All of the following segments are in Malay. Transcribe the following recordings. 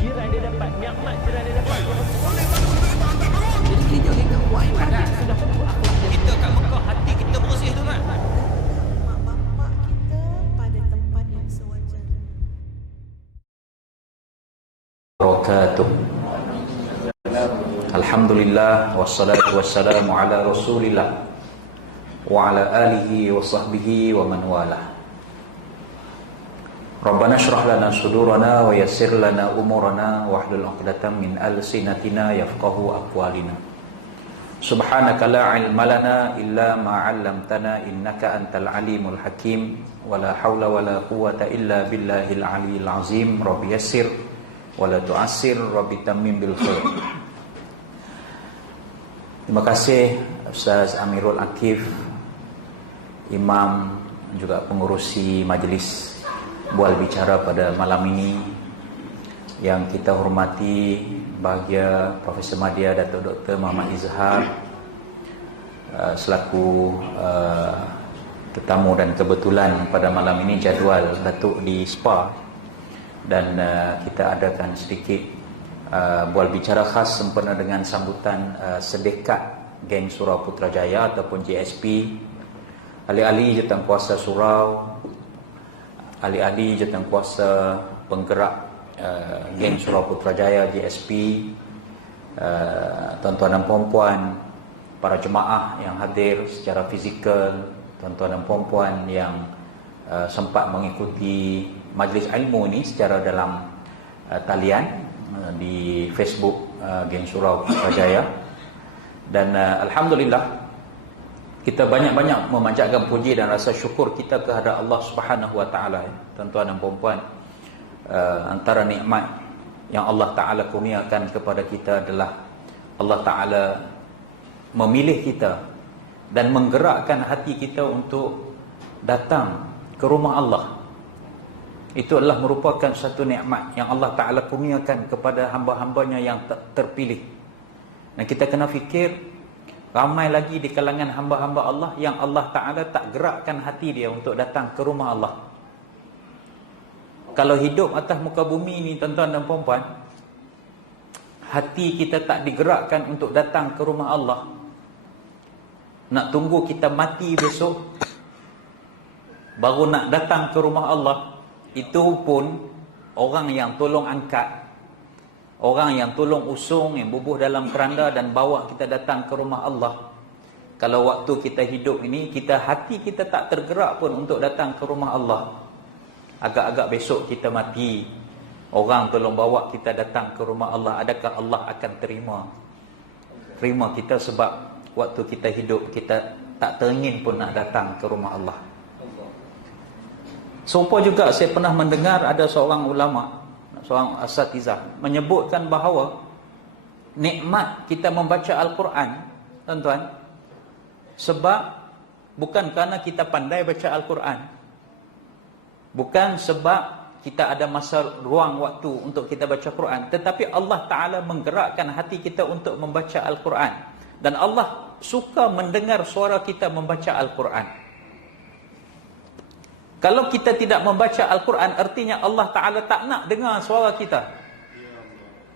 jiran dia dapat, nikmat jiran dia dapat. Jadi kita kita buat ibadat. Sudah tentu akhlak dia. Kita kat Mekah hati kita bersih tu kan. Mak bapak kita pada tempat yang sewajarnya. Barakatuh. Alhamdulillah wassalatu wassalamu ala Rasulillah wa ala alihi wa sahbihi wa man walah. Rabbana shrah lana sudurana wa yassir lana umurana wahlul 'uqdatam min alsinatina yafqahu aqwalina. Subhanaka la ilma lana illa ma 'allamtana innaka antal alimul hakim wa la haula wa la quwwata illa billahil aliyil azim. Rabbi yassir wa la tu'assir, Rabbi tammim bil khair. Terima kasih Ustaz Amirul Akif, Imam juga pengurusi majlis bual bicara pada malam ini, yang kita hormati bahagia Profesor Madya Datuk Dr. Muhammad Izhar selaku tetamu, dan kebetulan pada malam ini jadual Datuk di Spa, dan kita adakan sedikit bual bicara khas sempena dengan sambutan sedekat geng Surau Putrajaya ataupun JSP, ahli-ahli Jawatankuasa Surau, ahli-ahli Jawatankuasa penggerak geng Surau Putrajaya JSP, tuan-tuan dan puan-puan, para jemaah yang hadir secara fizikal, tuan-tuan dan puan-puan yang sempat mengikuti majlis ilmu ini secara dalam talian di Facebook geng Surau Putrajaya. Dan alhamdulillah kita banyak-banyak memanjatkan puji dan rasa syukur kita kehadrat Allah Subhanahu wa taala, tuan-tuan dan puan-puan. Antara nikmat yang Allah taala kurniakan kepada kita adalah Allah taala memilih kita dan menggerakkan hati kita untuk datang ke rumah Allah. Itu adalah merupakan satu nikmat yang Allah taala kurniakan kepada hamba-hambanya yang terpilih. Dan kita kena fikir, ramai lagi di kalangan hamba-hamba Allah yang Allah Ta'ala tak gerakkan hati dia untuk datang ke rumah Allah. Kalau hidup atas muka bumi ni, tuan-tuan dan puan-puan, hati kita tak digerakkan untuk datang ke rumah Allah, nak tunggu kita mati besok baru nak datang ke rumah Allah, itu pun orang yang tolong angkat, orang yang tolong usung, yang bubuh dalam keranda dan bawa kita datang ke rumah Allah. Kalau waktu kita hidup ini, hati kita tak tergerak pun untuk datang ke rumah Allah, agak-agak besok kita mati, orang tolong bawa kita datang ke rumah Allah, adakah Allah akan terima kita? Sebab waktu kita hidup, kita tak teringin pun nak datang ke rumah Allah. Serupa juga saya pernah mendengar ada seorang ulama, seorang asatizah, menyebutkan bahawa nikmat kita membaca Al-Quran, tuan-tuan, sebab bukan kerana kita pandai baca Al-Quran, bukan sebab kita ada masa ruang waktu untuk kita baca Quran, tetapi Allah Ta'ala menggerakkan hati kita untuk membaca Al-Quran, dan Allah suka mendengar suara kita membaca Al-Quran. Kalau kita tidak membaca Al-Quran, artinya Allah Ta'ala tak nak dengar suara kita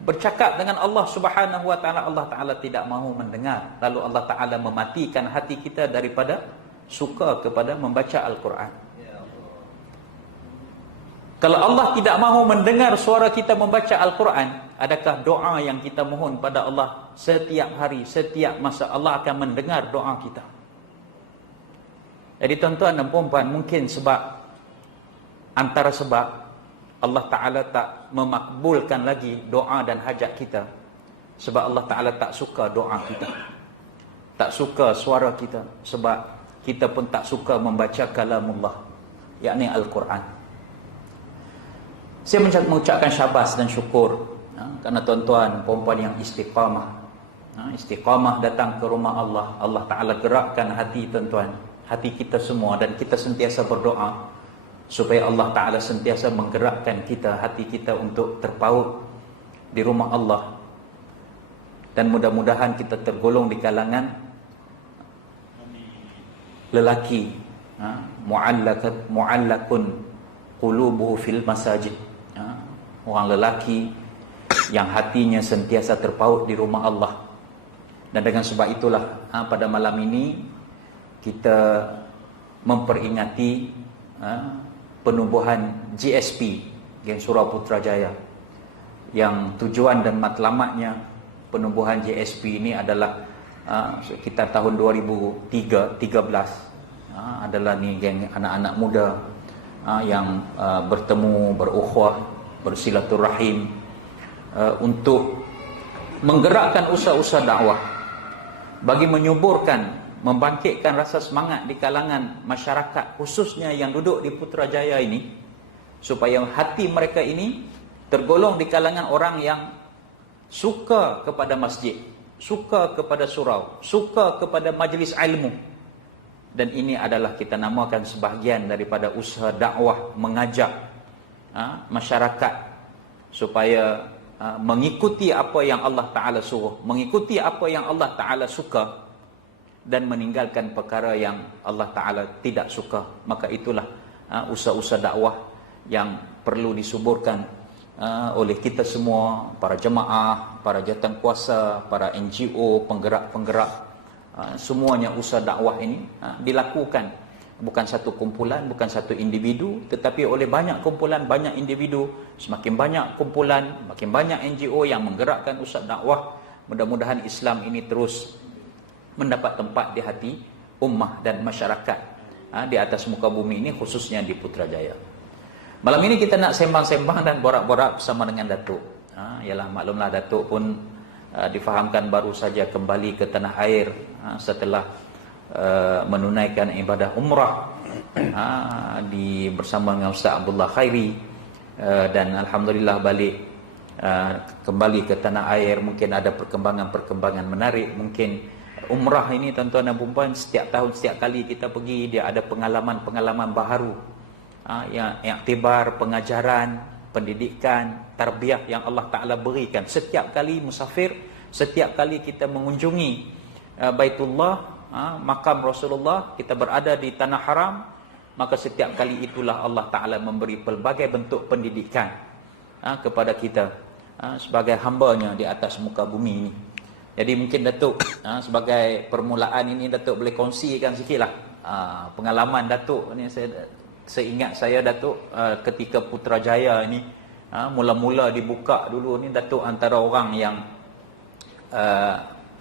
bercakap dengan Allah Subhanahu wa ta'ala. Allah Ta'ala tidak mahu mendengar. Lalu Allah Ta'ala mematikan hati kita daripada suka kepada membaca Al-Quran. Kalau Allah tidak mahu mendengar suara kita membaca Al-Quran, adakah doa yang kita mohon pada Allah setiap hari, setiap masa Allah akan mendengar doa kita? Jadi tuan-tuan dan puan-puan, mungkin antara sebab Allah Ta'ala tak memakbulkan lagi doa dan hajat kita, sebab Allah Ta'ala tak suka doa kita, tak suka suara kita, sebab kita pun tak suka membaca kalamullah, yakni Al-Quran. Saya mengucapkan syabas dan syukur kerana tuan-tuan puan-puan yang istiqamah, istiqamah datang ke rumah Allah. Allah Ta'ala gerakkan hati tuan-tuan, hati kita semua, dan kita sentiasa berdoa supaya Allah Ta'ala sentiasa menggerakkan kita, hati kita untuk terpaut di rumah Allah, dan mudah-mudahan kita tergolong di kalangan lelaki mu'allakun qulubuhu fil masajid, orang lelaki yang hatinya sentiasa terpaut di rumah Allah. Dan dengan sebab itulah pada malam ini kita memperingati penubuhan GSP, Geng Surau Putrajaya, yang tujuan dan matlamatnya penubuhan GSP ini adalah sekitar tahun 2013 adalah ni geng anak-anak muda yang bertemu, berukhuwah, bersilaturahim untuk menggerakkan usaha-usaha dakwah bagi menyuburkan, membangkitkan rasa semangat di kalangan masyarakat, khususnya yang duduk di Putrajaya ini, supaya hati mereka ini tergolong di kalangan orang yang suka kepada masjid, suka kepada surau, suka kepada majlis ilmu. Dan ini adalah kita namakan sebahagian daripada usaha dakwah, mengajak masyarakat supaya mengikuti apa yang Allah Ta'ala suruh, mengikuti apa yang Allah Ta'ala suka, dan meninggalkan perkara yang Allah Ta'ala tidak suka. Maka itulah usaha-usaha dakwah yang perlu disuburkan oleh kita semua, para jemaah, para jawatankuasa, para NGO, penggerak-penggerak. Semuanya usaha dakwah ini dilakukan bukan satu kumpulan, bukan satu individu, tetapi oleh banyak kumpulan, banyak individu. Semakin banyak kumpulan, makin banyak NGO yang menggerakkan usaha dakwah. Mudah-mudahan Islam ini terus mendapat tempat di hati ummah dan masyarakat di atas muka bumi ini, khususnya di Putrajaya. Malam ini kita nak sembang-sembang dan borak-borak bersama dengan Datuk. Yalah, maklumlah Datuk pun difahamkan baru saja kembali ke tanah air setelah menunaikan ibadah umrah bersama dengan Ustaz Abdullah Khairi, dan alhamdulillah balik kembali ke tanah air. Mungkin ada perkembangan-perkembangan menarik. Mungkin umrah ini, tuan-tuan dan puan-puan, setiap tahun, setiap kali kita pergi, dia ada pengalaman-pengalaman baharu, yang iktibar, pengajaran, pendidikan, tarbiyah yang Allah Ta'ala berikan. Setiap kali musafir, setiap kali kita mengunjungi Baitullah, makam Rasulullah, kita berada di tanah haram, maka setiap kali itulah Allah Ta'ala memberi pelbagai bentuk pendidikan kepada kita sebagai hambanya di atas muka bumi ini. Jadi mungkin Datuk sebagai permulaan ini, Datuk boleh kongsikan sikitlah pengalaman Datuk ni. Seingat saya Datuk, ketika Putrajaya ini mula-mula dibuka dulu ni, Datuk antara orang yang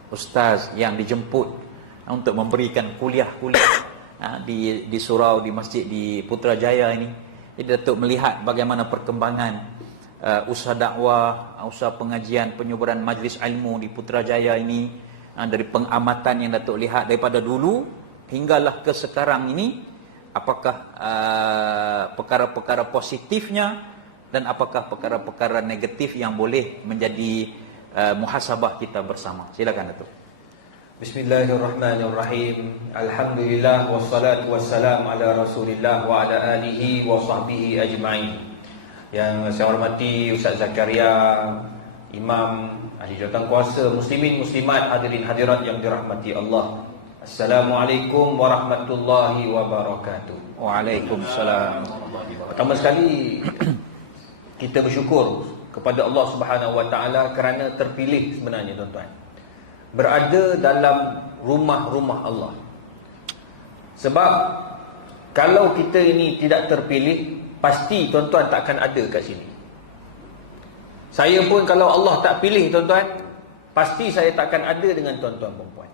ustaz yang dijemput untuk memberikan kuliah-kuliah di surau, di masjid di Putrajaya ini. Jadi Datuk melihat bagaimana perkembangan usaha dakwah, usaha pengajian, penyuburan majlis ilmu di Putrajaya ini, dari pengamatan yang Datuk lihat daripada dulu hinggalah ke sekarang ini. Apakah perkara-perkara positifnya dan apakah perkara-perkara negatif yang boleh menjadi muhasabah kita bersama. Silakan Datuk. Bismillahirrahmanirrahim. Alhamdulillah wassalatu wassalam ala Rasulillah wa ala alihi wa sahbihi ajma'in. Yang saya hormati Ustaz Zakaria, Imam, ahli jawatankuasa, muslimin muslimat, hadirin hadirat yang dirahmati Allah. Assalamualaikum warahmatullahi wabarakatuh. Waalaikumsalam. Pertama sekali kita bersyukur kepada Allah Subhanahu wa taala kerana terpilih sebenarnya tuan-tuan, berada dalam rumah-rumah Allah. Sebab kalau kita ini tidak terpilih, pasti tuan-tuan takkan ada kat sini. Saya pun kalau Allah tak pilih tuan-tuan, pasti saya takkan ada dengan tuan-tuan perempuan.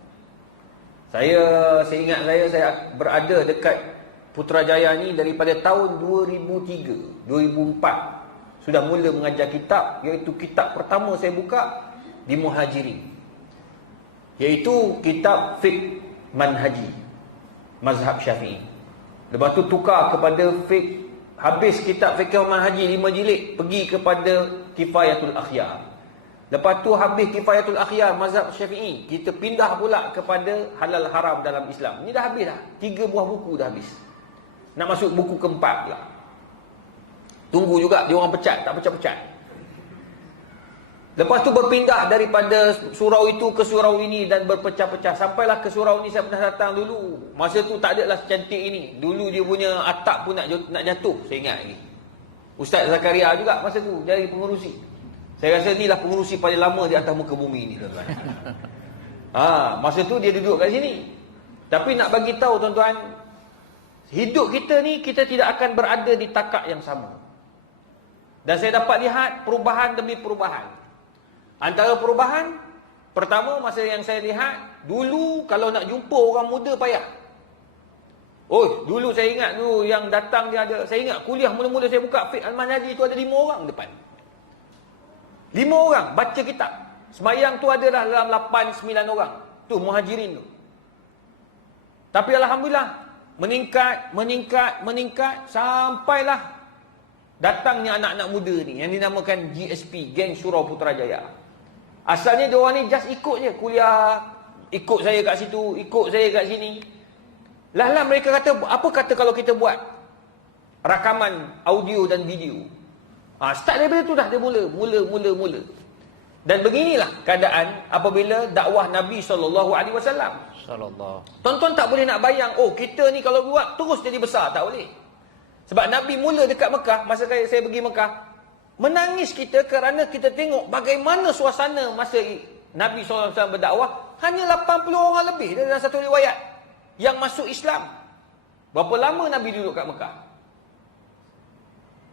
Saya ingat saya berada dekat Putrajaya ni daripada tahun 2003, 2004 sudah mula mengajar kitab, iaitu kitab pertama saya buka di Muhajirin, iaitu kitab fiqh manhaji mazhab Syafi'i. Lepas tu tukar kepada fiqh, habis kitab fiqh manhaji 5 jilid, pergi kepada Kifayatul Akhyar. Lepas tu habis Kifayatul Akhyar mazhab Syafi'i, kita pindah pula kepada halal haram dalam Islam. Ni dah habis dah, 3 buah buku dah habis. Nak masuk buku keempat pula. Tunggu juga dia orang pecat, tak pecat-pecat. Lepas tu berpindah daripada surau itu ke surau ini dan berpecah-pecah. Sampailah ke surau ini saya pernah datang dulu. Masa tu tak adalah secantik ini. Dulu dia punya atap pun nak jatuh, saya ingat lagi. Ustaz Zakaria juga masa tu jadi pengurusi. Saya rasa inilah pengurusi paling lama di atas muka bumi ni, tuan-tuan. Masa tu dia duduk kat sini. Tapi nak bagi tahu, tuan-tuan, hidup kita ni, kita tidak akan berada di takak yang sama. Dan saya dapat lihat perubahan demi perubahan. Antara perubahan, pertama masa yang saya lihat, dulu kalau nak jumpa orang muda payah. Dulu saya ingat dulu yang datang dia ada, saya ingat kuliah mula-mula saya buka Fiqh Al-Manhaji tu ada 5 orang depan. 5 orang baca kitab. Semayang tu ada dah dalam 8-9 orang. Tu muhajirin tu. Tapi alhamdulillah meningkat sampailah datangnya anak-anak muda ni yang dinamakan GSP, Geng Surau Putrajaya. Asalnya diorang ni just ikut je kuliah, ikut saya kat situ, ikut saya kat sini. Lah mereka kata, apa kata kalau kita buat rakaman audio dan video? Start daripada tu dah dia mula. Dan beginilah keadaan apabila dakwah Nabi SAW. Tuan-tuan tak boleh nak bayang, kita ni kalau buat terus jadi besar, tak boleh. Sebab Nabi mula dekat Mekah, masa saya pergi Mekah, menangis kita kerana kita tengok bagaimana suasana masa Nabi SAW berdakwah. Hanya 80 orang lebih dalam satu riwayat yang masuk Islam. Berapa lama Nabi duduk kat Mekah?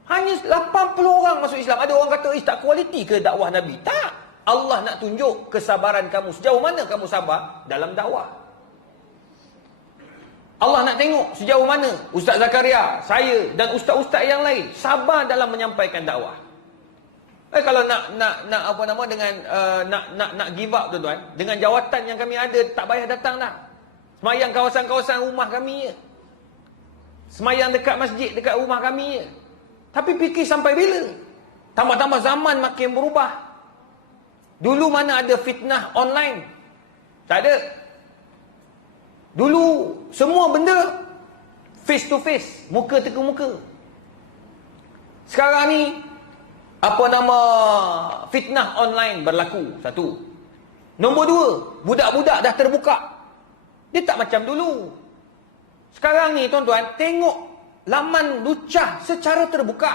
Hanya 80 orang masuk Islam. Ada orang kata, tak kualiti ke dakwah Nabi? Tak. Allah nak tunjuk kesabaran kamu. Sejauh mana kamu sabar dalam dakwah. Allah nak tengok sejauh mana Ustaz Zakaria, saya dan ustaz-ustaz yang lain sabar dalam menyampaikan dakwah. Kalau nak give up, tuan-tuan, dengan jawatan yang kami ada, tak payah datang dah. Semayang kawasan-kawasan rumah kami je. Semayang dekat masjid, dekat rumah kami je. Tapi fikir sampai bila? Tambah-tambah zaman makin berubah. Dulu mana ada fitnah online? Tak ada. Dulu semua benda face to face, muka teka muka. Sekarang ni fitnah online berlaku. Satu. Nombor dua, budak-budak dah terbuka. Dia tak macam dulu. Sekarang ni, tuan-tuan, tengok laman lucah secara terbuka.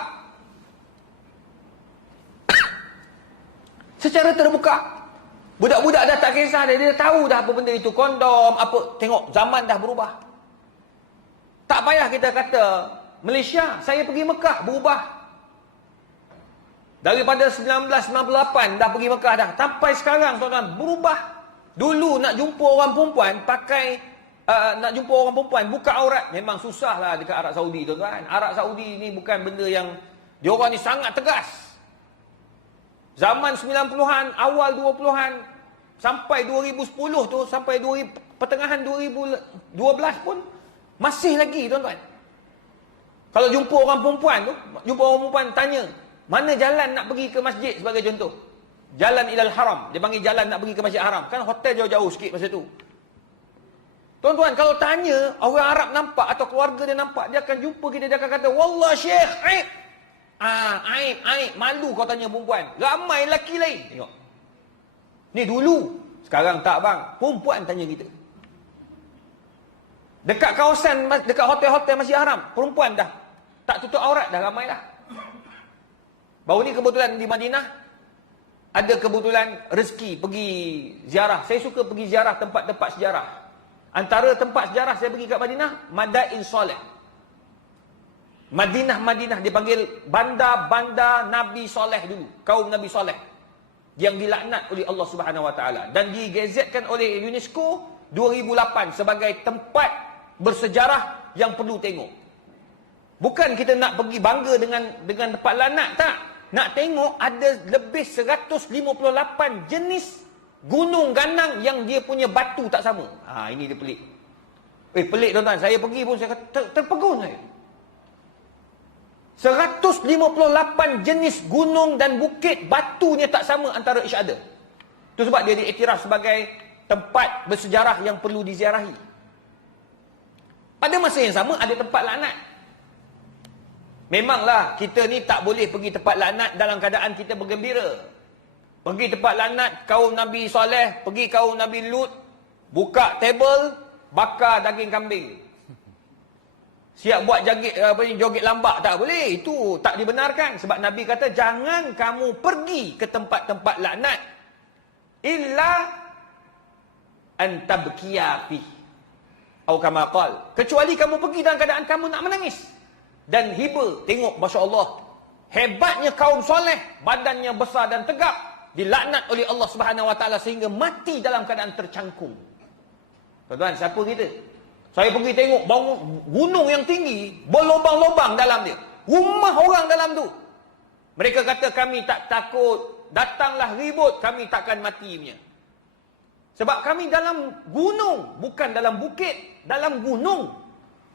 Secara terbuka. Budak-budak dah tak kisah dia dah tahu dah apa benda itu, kondom, apa. Tengok, zaman dah berubah. Tak payah kita kata, Malaysia, saya pergi Mekah, berubah. Daripada 1998 dah pergi Mekah dah. Sampai sekarang, tuan-tuan, berubah. Dulu nak jumpa orang perempuan, buka aurat, memang susah lah dekat Arab Saudi, tuan-tuan. Arab Saudi ni bukan benda yang, diorang ni sangat tegas. Zaman 90-an, awal 20-an, sampai 2010 tu, sampai pertengahan 2012 pun, masih lagi, tuan-tuan. Kalau jumpa orang perempuan, tanya, mana jalan nak pergi ke masjid sebagai contoh? Jalan Ilal Haram. Dia panggil jalan nak pergi ke Masjid Haram. Kan hotel jauh-jauh sikit masa tu. Tuan-tuan, kalau tanya, orang Arab nampak atau keluarga dia nampak, dia akan jumpa kita, dia akan kata, Wallah Syekh, aib. Aib. Malu kau tanya perempuan. Ramai lelaki lain. Tengok. Ni dulu. Sekarang tak, bang. Perempuan tanya kita. Dekat kawasan, dekat hotel-hotel Masjid Haram, perempuan dah tak tutup aurat, dah ramai dah. Baru ni kebetulan di Madinah, ada kebetulan rezeki pergi ziarah. Saya suka pergi ziarah tempat-tempat sejarah. Antara tempat sejarah saya pergi kat Madinah, Madain Soleh. Madinah dipanggil bandar Nabi Soleh dulu. Kaum Nabi Soleh. Yang dilaknat oleh Allah Subhanahu Wa Taala. Dan digazetkan oleh UNESCO 2008 sebagai tempat bersejarah yang perlu tengok. Bukan kita nak pergi bangga dengan tempat laknat, tak. Nak tengok ada lebih 158 jenis gunung ganang yang dia punya batu tak sama. Ini dia pelik. Pelik, tuan-tuan. Saya pergi pun saya terpegun saya. 158 jenis gunung dan bukit batunya tak sama antara each other. Itu sebab dia diiktiraf sebagai tempat bersejarah yang perlu diziarahi. Pada masa yang sama ada tempat laknat. Memanglah kita ni tak boleh pergi tempat laknat dalam keadaan kita bergembira. Pergi tempat laknat kaum Nabi Soleh, pergi kaum Nabi Lut, buka table, bakar daging kambing. Siap buat joget lambak tak boleh. Itu tak dibenarkan. Sebab Nabi kata jangan kamu pergi ke tempat-tempat laknat illa an tabkiya fi atau kama qal, kecuali kamu pergi dalam keadaan kamu nak menangis dan hiba. Tengok masya-Allah, hebatnya kaum soleh, badannya besar dan tegap, dilaknat oleh Allah Subhanahu Wa Taala sehingga mati dalam keadaan tercangkung. Tuan-tuan, siapa kita? Saya pergi tengok bangun gunung yang tinggi, berlobang-lobang dalam dia, rumah orang dalam tu. Mereka kata kami tak takut, datanglah ribut, kami takkan mati punya. Sebab kami dalam gunung, bukan dalam bukit, dalam gunung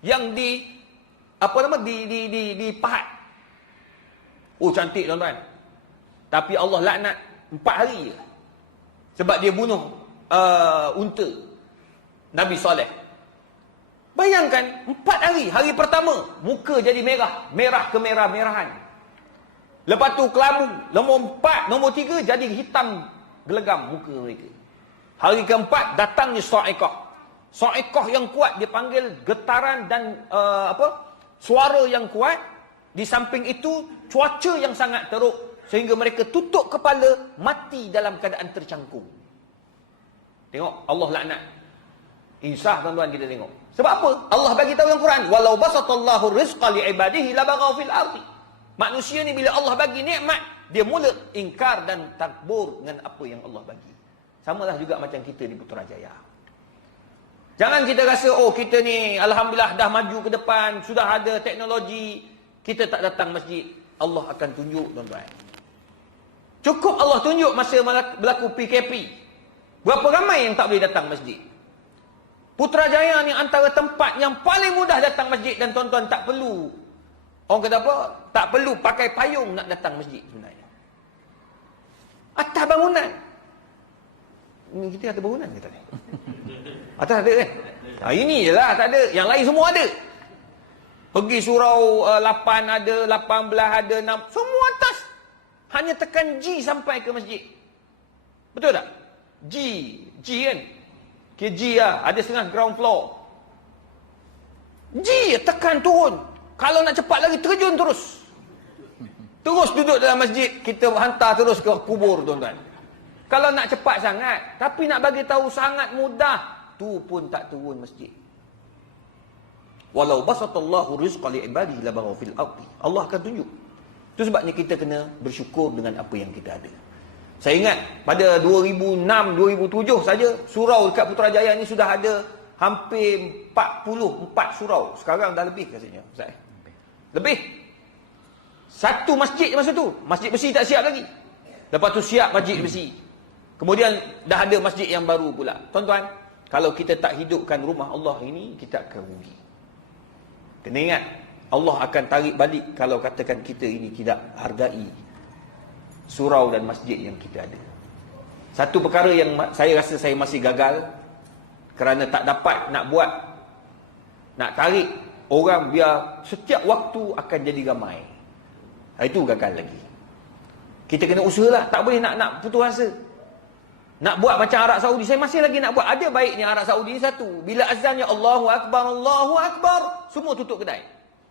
yang dipahat. Oh cantik tuan-tuan. Tapi Allah laknat 4 hari je. Sebab dia bunuh unta Nabi Saleh. Bayangkan 4 hari. Hari pertama muka jadi merah, merah kemerah-merahan. Lepas tu kelabu, nombor 4, nombor 3 jadi hitam gelegam muka mereka. Hari keempat datangnya sa'iqah. Sa'iqah yang kuat, dia panggil getaran dan suara yang kuat. Di samping itu cuaca yang sangat teruk sehingga mereka tutup kepala, mati dalam keadaan tercangkung. Tengok Allah laknat. Insaf tuan-tuan kita tengok. Sebab apa? Allah bagi tahu yang Quran, walau basatallahu rizqa li ibadihi labaghaw fil ardi. Manusia ni bila Allah bagi nikmat, dia mula ingkar dan takbur dengan apa yang Allah bagi. Samalah juga macam kita di Putrajaya. Jangan kita rasa, oh kita ni alhamdulillah dah maju ke depan, sudah ada teknologi, kita tak datang masjid. Allah akan tunjuk tuan-tuan. Cukup Allah tunjuk masa berlaku PKP. Berapa ramai yang tak boleh datang masjid. Putrajaya ni antara tempat yang paling mudah datang masjid, dan tuan-tuan tak perlu, orang kata apa? Tak perlu pakai payung nak datang masjid sebenarnya. Atas bangunan. Ini kita ada bangunan kita ni. Atas ada kan? Ini je lah tak ada. Yang lain semua ada. Pergi surau 8 ada, 18 ada, 6. Semua atas. Hanya tekan G sampai ke masjid. Betul tak? G kan? Ke G lah. Ada setengah ground floor. G tekan turun. Kalau nak cepat lagi terjun terus. Terus duduk dalam masjid. Kita hantar terus ke kubur tuan-tuan. Kalau nak cepat sangat, tapi nak bagi tahu sangat mudah, tu pun tak turun masjid. Walau basatallahu rizqa li ibadihi labaghaw fil ardi. Allah akan tunjuk. Itu sebabnya kita kena bersyukur dengan apa yang kita ada. Saya ingat pada 2006, 2007 saja surau dekat Putrajaya ni sudah ada hampir 44 surau. Sekarang dah lebih katanya, Ustaz. Lebih. Satu masjid masa tu, masjid besi tak siap lagi. Lepas tu siap masjid besi. Kemudian dah ada masjid yang baru pula. Tuan-tuan, kalau kita tak hidupkan rumah Allah ini, kita akan rugi. Kena ingat, Allah akan tarik balik kalau katakan kita ini tidak hargai surau dan masjid yang kita ada. Satu perkara yang saya rasa saya masih gagal kerana tak dapat nak buat, nak tarik orang biar setiap waktu akan jadi ramai. Itu gagal lagi. Kita kena usahalah, tak boleh nak putus asa. Nak buat macam Arab Saudi, saya masih lagi nak buat. Ada baiknya Arab Saudi ni satu, bila azannya Allahu Akbar, semua tutup kedai.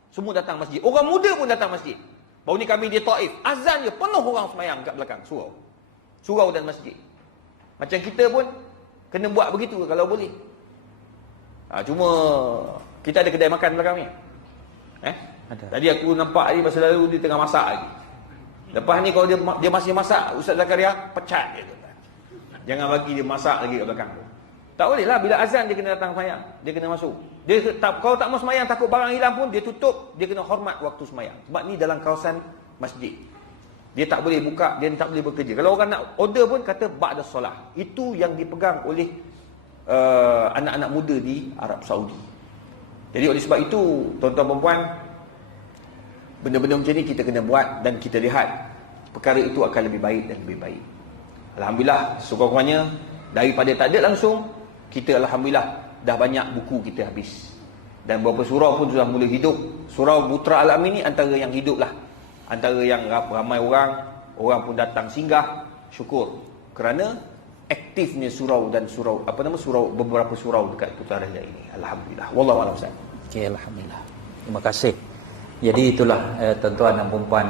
Semua datang masjid. Orang muda pun datang masjid. Baru ni kami di Taif, azan je penuh orang semayang kat belakang surau. Surau dan masjid. Macam kita pun kena buat begitu kalau boleh. Cuma kita ada kedai makan belakang ni. Ada. Tadi aku nampak ni masa lalu dia tengah masak lagi. Lepas ni kalau dia masih masak, Ustaz Zakaria pecat dia. Jangan bagi dia masak lagi kat belakang. Tak boleh lah, bila azan dia kena datang semayang. Dia kena masuk. Dia kalau tak mau semayang, takut barang hilang pun, dia tutup. Dia kena hormat waktu semayang. Sebab ni dalam kawasan masjid. Dia tak boleh buka, dia tak boleh bekerja. Kalau orang nak order pun, kata ba'da solah. Itu yang dipegang oleh anak-anak muda di Arab Saudi. Jadi oleh sebab itu, tuan-tuan perempuan, benda-benda macam ni kita kena buat dan kita lihat perkara itu akan lebih baik dan lebih baik. Alhamdulillah, sekurang-kurangnya daripada tak ada langsung, kita alhamdulillah dah banyak buku kita habis. Dan beberapa surau pun sudah mula hidup. Surau Putra Al-Amin ni antara yang hidup lah. Antara yang ramai orang pun datang singgah, syukur. Kerana aktifnya surau dan surau, beberapa surau dekat Putrajaya ini. Alhamdulillah. Wallahu a'lam. Okey, alhamdulillah. Terima kasih. Jadi itulah tuan-tuan dan puan-puan,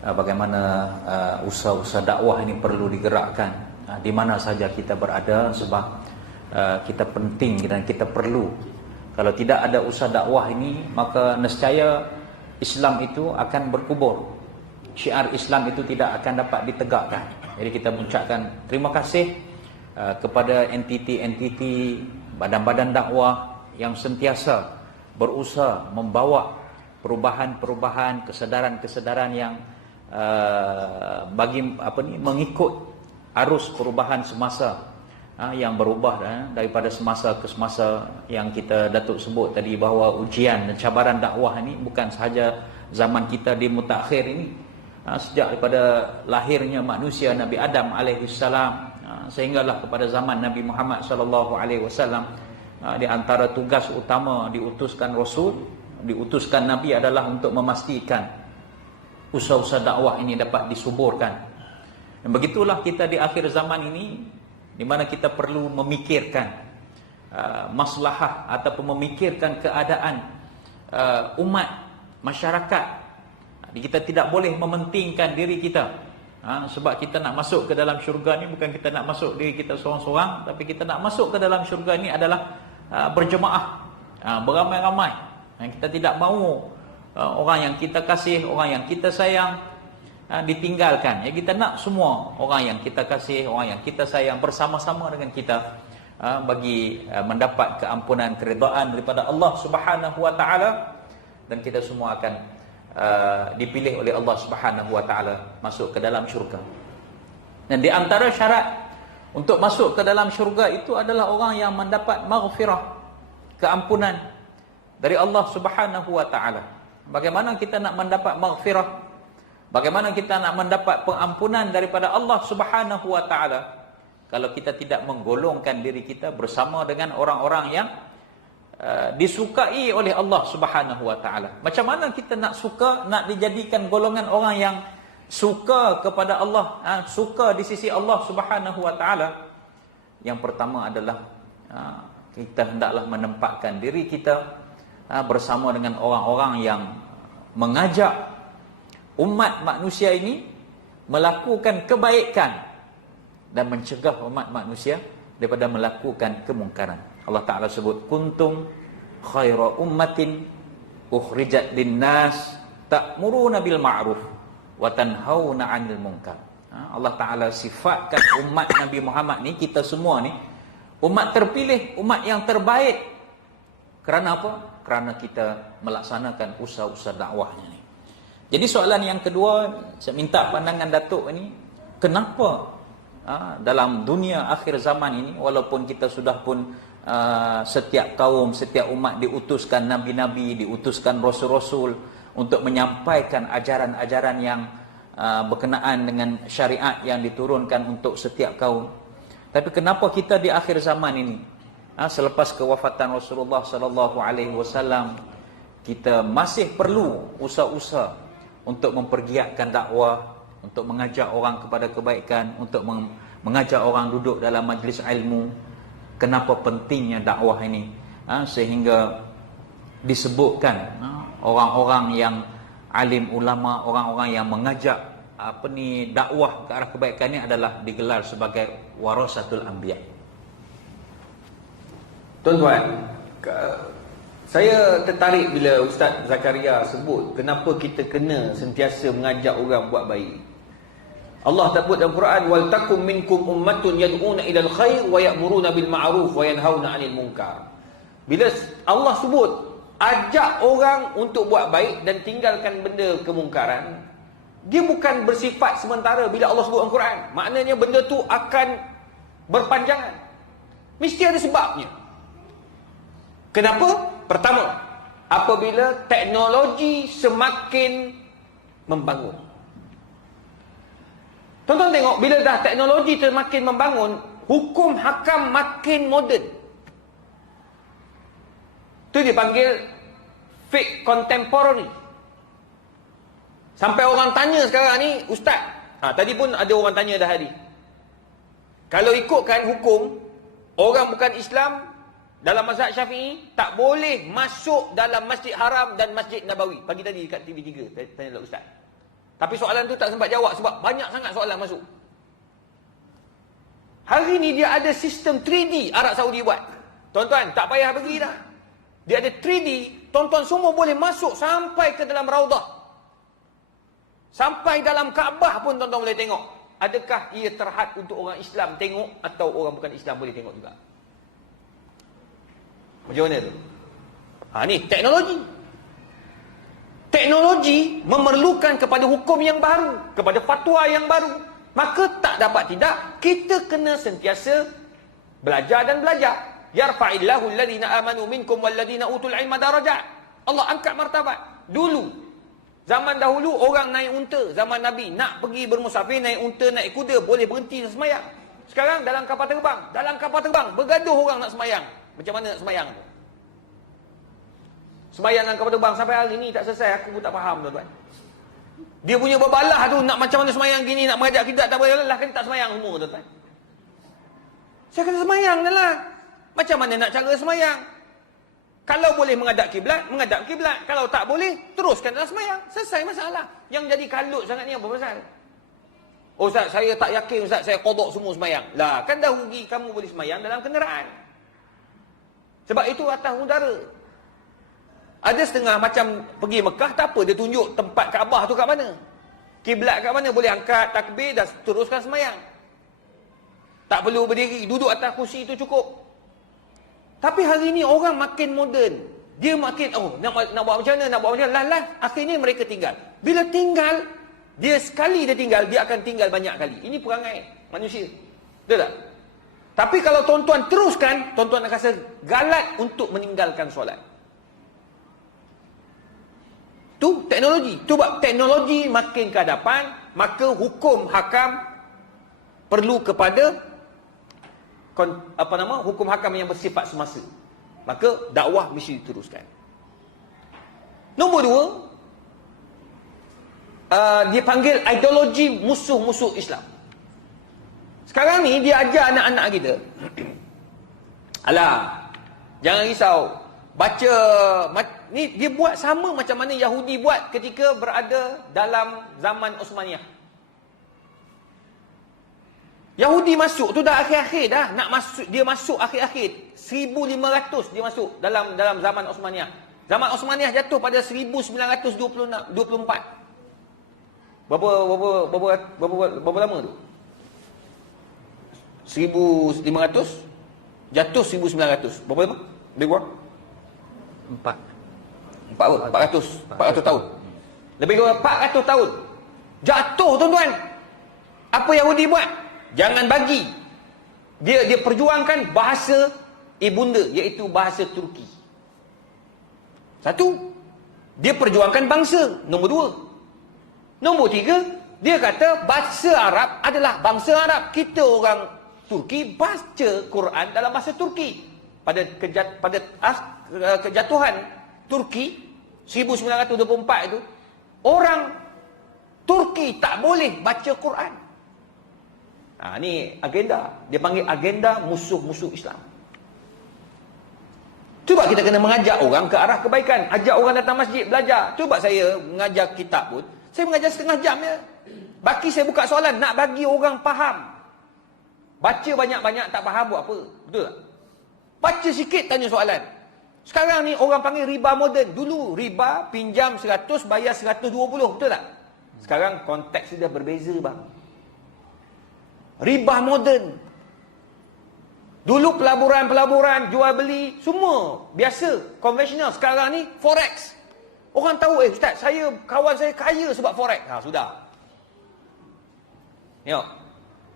bagaimana usaha-usaha dakwah ini perlu digerakkan di mana saja kita berada, sebab kita penting dan kita perlu. Kalau tidak ada usaha dakwah ini, maka nescaya Islam itu akan berkubur. Syiar Islam itu tidak akan dapat ditegakkan. Jadi kita mengucapkan terima kasih kepada entiti-entiti, badan-badan dakwah yang sentiasa berusaha membawa perubahan-perubahan, kesedaran-kesedaran yang mengikut arus perubahan semasa yang berubah daripada semasa ke semasa. Yang kita Datuk sebut tadi bahawa ujian dan cabaran dakwah ini bukan sahaja zaman kita di mutakhir ini, sejak daripada lahirnya manusia Nabi Adam alaihissalam sehinggalah kepada zaman Nabi Muhammad sallallahu alaihi wasallam. Di antara tugas utama diutuskan Rasul, diutuskan Nabi adalah untuk memastikan usaha-usaha dakwah ini dapat disuburkan. Dan begitulah kita di akhir zaman ini, di mana kita perlu memikirkan maslahah ataupun memikirkan keadaan umat, masyarakat. Kita tidak boleh mementingkan diri kita, sebab kita nak masuk ke dalam syurga ni bukan kita nak masuk diri kita seorang-seorang, tapi kita nak masuk ke dalam syurga ni adalah berjemaah, beramai-ramai. Kita tidak mahu orang yang kita kasih, orang yang kita sayang ditinggalkan. Ya, kita nak semua orang yang kita kasih, orang yang kita sayang bersama-sama dengan kita bagi mendapat keampunan, keridaan daripada Allah Subhanahu wa taala, dan kita semua akan dipilih oleh Allah Subhanahu wa taala masuk ke dalam syurga. Dan di antara syarat untuk masuk ke dalam syurga itu adalah orang yang mendapat maghfirah, keampunan dari Allah Subhanahu wa taala. Bagaimana kita nak mendapat maghfirah? Bagaimana kita nak mendapat pengampunan daripada Allah Subhanahu wa taala kalau kita tidak menggolongkan diri kita bersama dengan orang-orang yang disukai oleh Allah Subhanahu wa taala? Macam mana kita nak suka, nak dijadikan golongan orang yang suka kepada Allah, suka di sisi Allah Subhanahu wa taala? Yang pertama adalah kita hendaklah menempatkan diri kita bersama dengan orang-orang yang mengajak umat manusia ini melakukan kebaikan dan mencegah umat manusia daripada melakukan kemungkaran. Allah Ta'ala sebut, kuntum khaira ummatin ukhrijat linnas ta'muruna bil ma'ruf wa tanhauna 'anil munkar. Allah Ta'ala sifatkan umat Nabi Muhammad ni, kita semua ni, umat terpilih, umat yang terbaik. Kerana apa? Kerana kita melaksanakan usaha-usaha dakwahnya ni. Jadi soalan yang kedua, saya minta pandangan Datuk ini, kenapa dalam dunia akhir zaman ini, walaupun kita sudah pun setiap kaum, setiap umat diutuskan nabi-nabi, diutuskan rasul-rasul untuk menyampaikan ajaran-ajaran yang berkenaan dengan syariat yang diturunkan untuk setiap kaum, tapi kenapa kita di akhir zaman ini, selepas kewafatan Rasulullah sallallahu alaihi wasallam, kita masih perlu usaha-usaha untuk mempergiatkan dakwah, untuk mengajak orang kepada kebaikan, untuk mengajak orang duduk dalam majlis ilmu? Kenapa pentingnya dakwah ini? Sehingga disebutkan orang-orang yang alim ulama, orang-orang yang mengajak dakwah ke arah kebaikan ini adalah digelar sebagai warasatul anbiya. Tuan-tuan, saya tertarik bila Ustaz Zakaria sebut kenapa kita kena sentiasa mengajak orang buat baik. Allah tak sebut dalam Quran, wal takum minkum ummatun yad'una ilal khair wa ya'muruna bil ma'ruf wa yanhauna 'anil munkar. Bila Allah sebut ajak orang untuk buat baik dan tinggalkan benda kemungkaran, dia bukan bersifat sementara bila Allah sebut dalam Quran. Maknanya benda tu akan berpanjangan. Mesti ada sebabnya. Kenapa? Pertama, apabila teknologi semakin membangun. Tuan-tuan tengok, bila dah teknologi semakin membangun, hukum hakam makin moden. Itu dipanggil fake contemporary. Sampai orang tanya sekarang ni, Ustaz, tadi pun ada orang tanya dah hari, kalau ikutkan hukum, orang bukan Islam dalam mazhab Syafi'i tak boleh masuk dalam Masjid Haram dan Masjid Nabawi. Pagi tadi dekat TV3 tanya ustaz. Tapi soalan tu tak sempat jawab sebab banyak sangat soalan masuk. Hari ni dia ada sistem 3D Arab Saudi buat. Tuan-tuan, tak payah pergi dah. Dia ada 3D, tuan-tuan semua boleh masuk sampai ke dalam Raudah. Sampai dalam Kaabah pun tuan-tuan boleh tengok. Adakah ia terhad untuk orang Islam tengok atau orang bukan Islam boleh tengok juga? Macam mana tu? Ni teknologi. Teknologi memerlukan kepada hukum yang baru, kepada fatwa yang baru. Maka tak dapat tidak, kita kena sentiasa belajar dan belajar. Yarfa'illahu alladhina amanu minkum walladhina utul ilma darajat. Allah angkat martabat. Dulu zaman dahulu orang naik unta, zaman Nabi nak pergi bermusafir naik unta, naik kuda, boleh berhenti sembahyang. Sekarang dalam kapal terbang bergaduh orang nak sembahyang. Macam mana nak sembahyang tu? Sembahyang dalam kapal terbang sampai hari ni tak selesai, aku pun tak faham tuan-tuan. Dia punya berbalah tu nak macam mana sembahyang gini, nak mengajak kita tak boleh lah, kan tak sembahyang semua tuan-tuan. Saya kata sembahyang dah lah. Macam mana nak cara sembahyang? Kalau boleh menghadap kiblat, menghadap kiblat. Kalau tak boleh, teruskan dalam sembahyang. Selesai masalah. Yang jadi kalut sangat ni apa pasal? Oh Ustaz, saya tak yakin Ustaz, saya qada semua sembahyang. Lah, kan dah rugi kamu boleh sembahyang dalam kenderaan. Sebab itu atas udara. Ada setengah macam pergi Mekah, tak apa, dia tunjuk tempat Kaabah tu kat mana. Kiblat kat mana, boleh angkat takbir dan teruskan sembahyang. Tak perlu berdiri, duduk atas kursi itu cukup. Tapi hari ni orang makin moden. Dia makin, nak buat macam mana, lah. Akhirnya mereka tinggal. Bila tinggal, dia sekali dia tinggal, dia akan tinggal banyak kali. Ini perangai manusia. Betul tak? Tapi kalau tuan-tuan teruskan, tuan-tuan akan rasa galat untuk meninggalkan solat. Tu teknologi. Tu sebab teknologi makin ke hadapan, maka hukum hakam perlu kepada hukum hakam yang bersifat semasa. Maka dakwah mesti diteruskan. Nombor dua, dia panggil ideologi musuh-musuh Islam. Sekarang ni dia ajar anak-anak kita. Alah, jangan risau. Baca ni dia buat sama macam mana Yahudi buat ketika berada dalam zaman Uthmaniyah. Yahudi masuk tu dah akhir-akhir dah, dia masuk akhir-akhir 1500 dia masuk dalam zaman Uthmaniyah. Zaman Uthmaniyah jatuh pada 1924. Berapa lama tu? 1500 jatuh 1900. Berapa lama? Lebih kurang 400 tahun. Lebih kurang 400 tahun. Jatuh tuan-tuan. Apa Yahudi buat? Jangan bagi. Dia perjuangkan bahasa ibunda, iaitu bahasa Turki. Satu, dia perjuangkan bangsa. Nombor dua. Nombor tiga, dia kata bahasa Arab adalah bangsa Arab. Kita orang Turki baca Quran dalam bahasa Turki. Pada kejatuhan Turki 1924 itu, orang Turki tak boleh baca Quran. Ni agenda. Dia panggil agenda musuh-musuh Islam. Cuba kita kena mengajak orang ke arah kebaikan. Ajak orang datang masjid belajar. Cuba saya mengajar kitab pun, saya mengajar setengah jam je. Baki saya buka soalan, nak bagi orang faham. Baca banyak-banyak tak faham buat apa? Betul tak? Baca sikit tanya soalan. Sekarang ni orang panggil riba moden. Dulu riba pinjam 100 bayar 120, betul tak? Sekarang konteks sudah berbeza bang. Riba moden. Dulu pelaburan jual beli semua biasa, konvensional. Sekarang ni forex. Orang tahu, ustaz, kawan saya kaya sebab forex. Sudah. Tengok.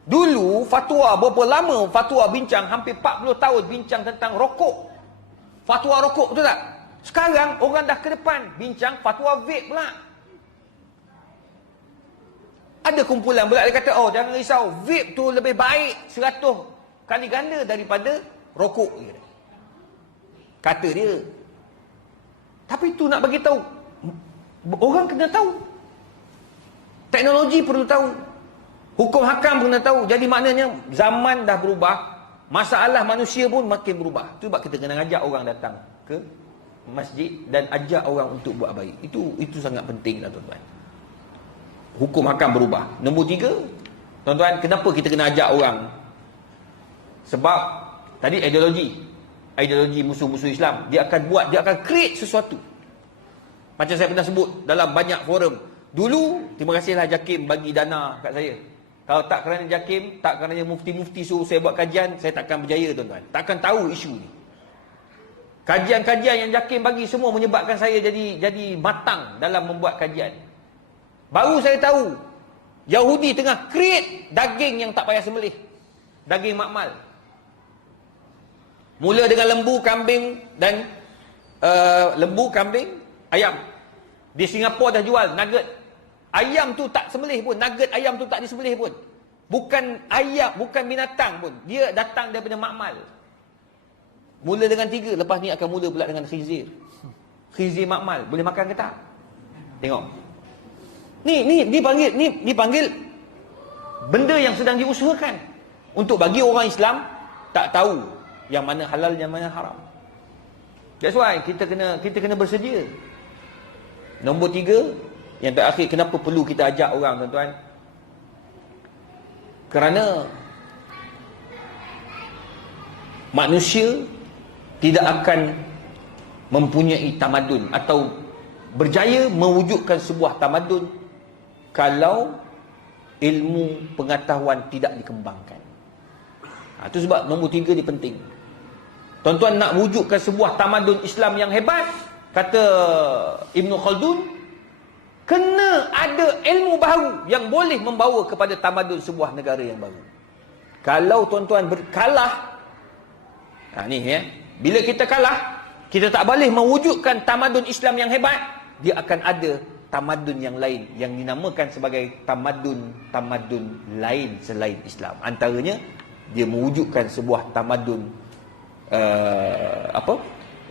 Dulu fatwa, berapa lama fatwa bincang, hampir 40 tahun bincang tentang rokok. Fatwa rokok, betul tak? Sekarang orang dah ke depan bincang fatwa vape pula. Ada kumpulan pula dia kata, jangan risau, vape tu lebih baik 100 kali ganda daripada rokok. Kata dia. Tapi tu nak bagi tahu, orang kena tahu. Teknologi perlu tahu. Hukum hakam kena tahu. Jadi maknanya zaman dah berubah. masalah manusia pun makin berubah. Itu sebab kita kena ajak orang datang ke masjid dan ajak orang untuk buat baik. Itu sangat penting lah tuan-tuan. Hukum akan berubah. Nombor 3, tuan-tuan, kenapa kita kena ajak orang? Sebab tadi ideologi musuh-musuh Islam, dia akan create sesuatu. Macam saya pernah sebut dalam banyak forum. Dulu, terima kasihlah JAKIM bagi dana kat saya. Kalau tak kerana JAKIM, tak kerana mufti-mufti suruh saya buat kajian, saya takkan berjaya tuan-tuan. Takkan tahu isu ni. Kajian-kajian yang JAKIM bagi semua menyebabkan saya jadi matang dalam membuat kajian. Baru saya tahu Yahudi tengah create daging yang tak payah sembelih. Daging makmal. Mula dengan lembu, kambing dan ayam. Di Singapura dah jual nugget. Ayam tu tak sembelih pun, nugget ayam tu tak disembelih pun. Bukan ayam, bukan binatang pun. Dia datang daripada makmal. Mula dengan 3, lepas ni akan mula pula dengan khinzir. Khinzir makmal, boleh makan ke tak? Tengok. Ni dipanggil benda yang sedang diusahakan untuk bagi orang Islam tak tahu yang mana halal, yang mana haram. That's why kita kena bersedia. Nombor 3, yang terakhir, kenapa perlu kita ajak orang tuan-tuan? Kerana manusia tidak akan mempunyai tamadun atau berjaya mewujudkan sebuah tamadun kalau ilmu pengetahuan tidak dikembangkan. Itu sebab nombor 3 ni penting. Tuan-tuan nak wujudkan sebuah tamadun Islam yang hebat, kata Ibn Khaldun, kena ada ilmu baru yang boleh membawa kepada tamadun sebuah negara yang baru. Kalau tuan-tuan kalah, bila kita kalah, kita tak boleh mewujudkan tamadun Islam yang hebat, dia akan ada tamadun yang lain yang dinamakan sebagai tamadun lain selain Islam. Antaranya dia mewujudkan sebuah tamadun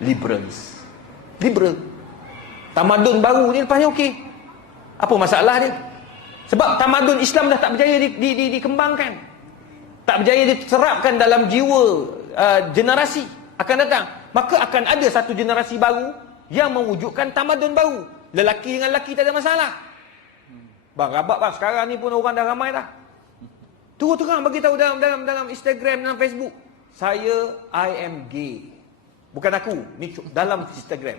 liberal. Tamadun baru ni lepasnya okey. Apa masalah dia? Sebab tamadun Islam dah tak berjaya dikembangkan. Tak berjaya diterapkan dalam jiwa generasi akan datang. Maka akan ada satu generasi baru yang mewujudkan tamadun baru. Lelaki dengan lelaki tak ada masalah. Bang, rabat bang, sekarang ni pun orang dah ramai dah. Terang bagi tahu dalam Instagram, dalam Facebook. I am gay. Bukan aku, ni dalam Instagram.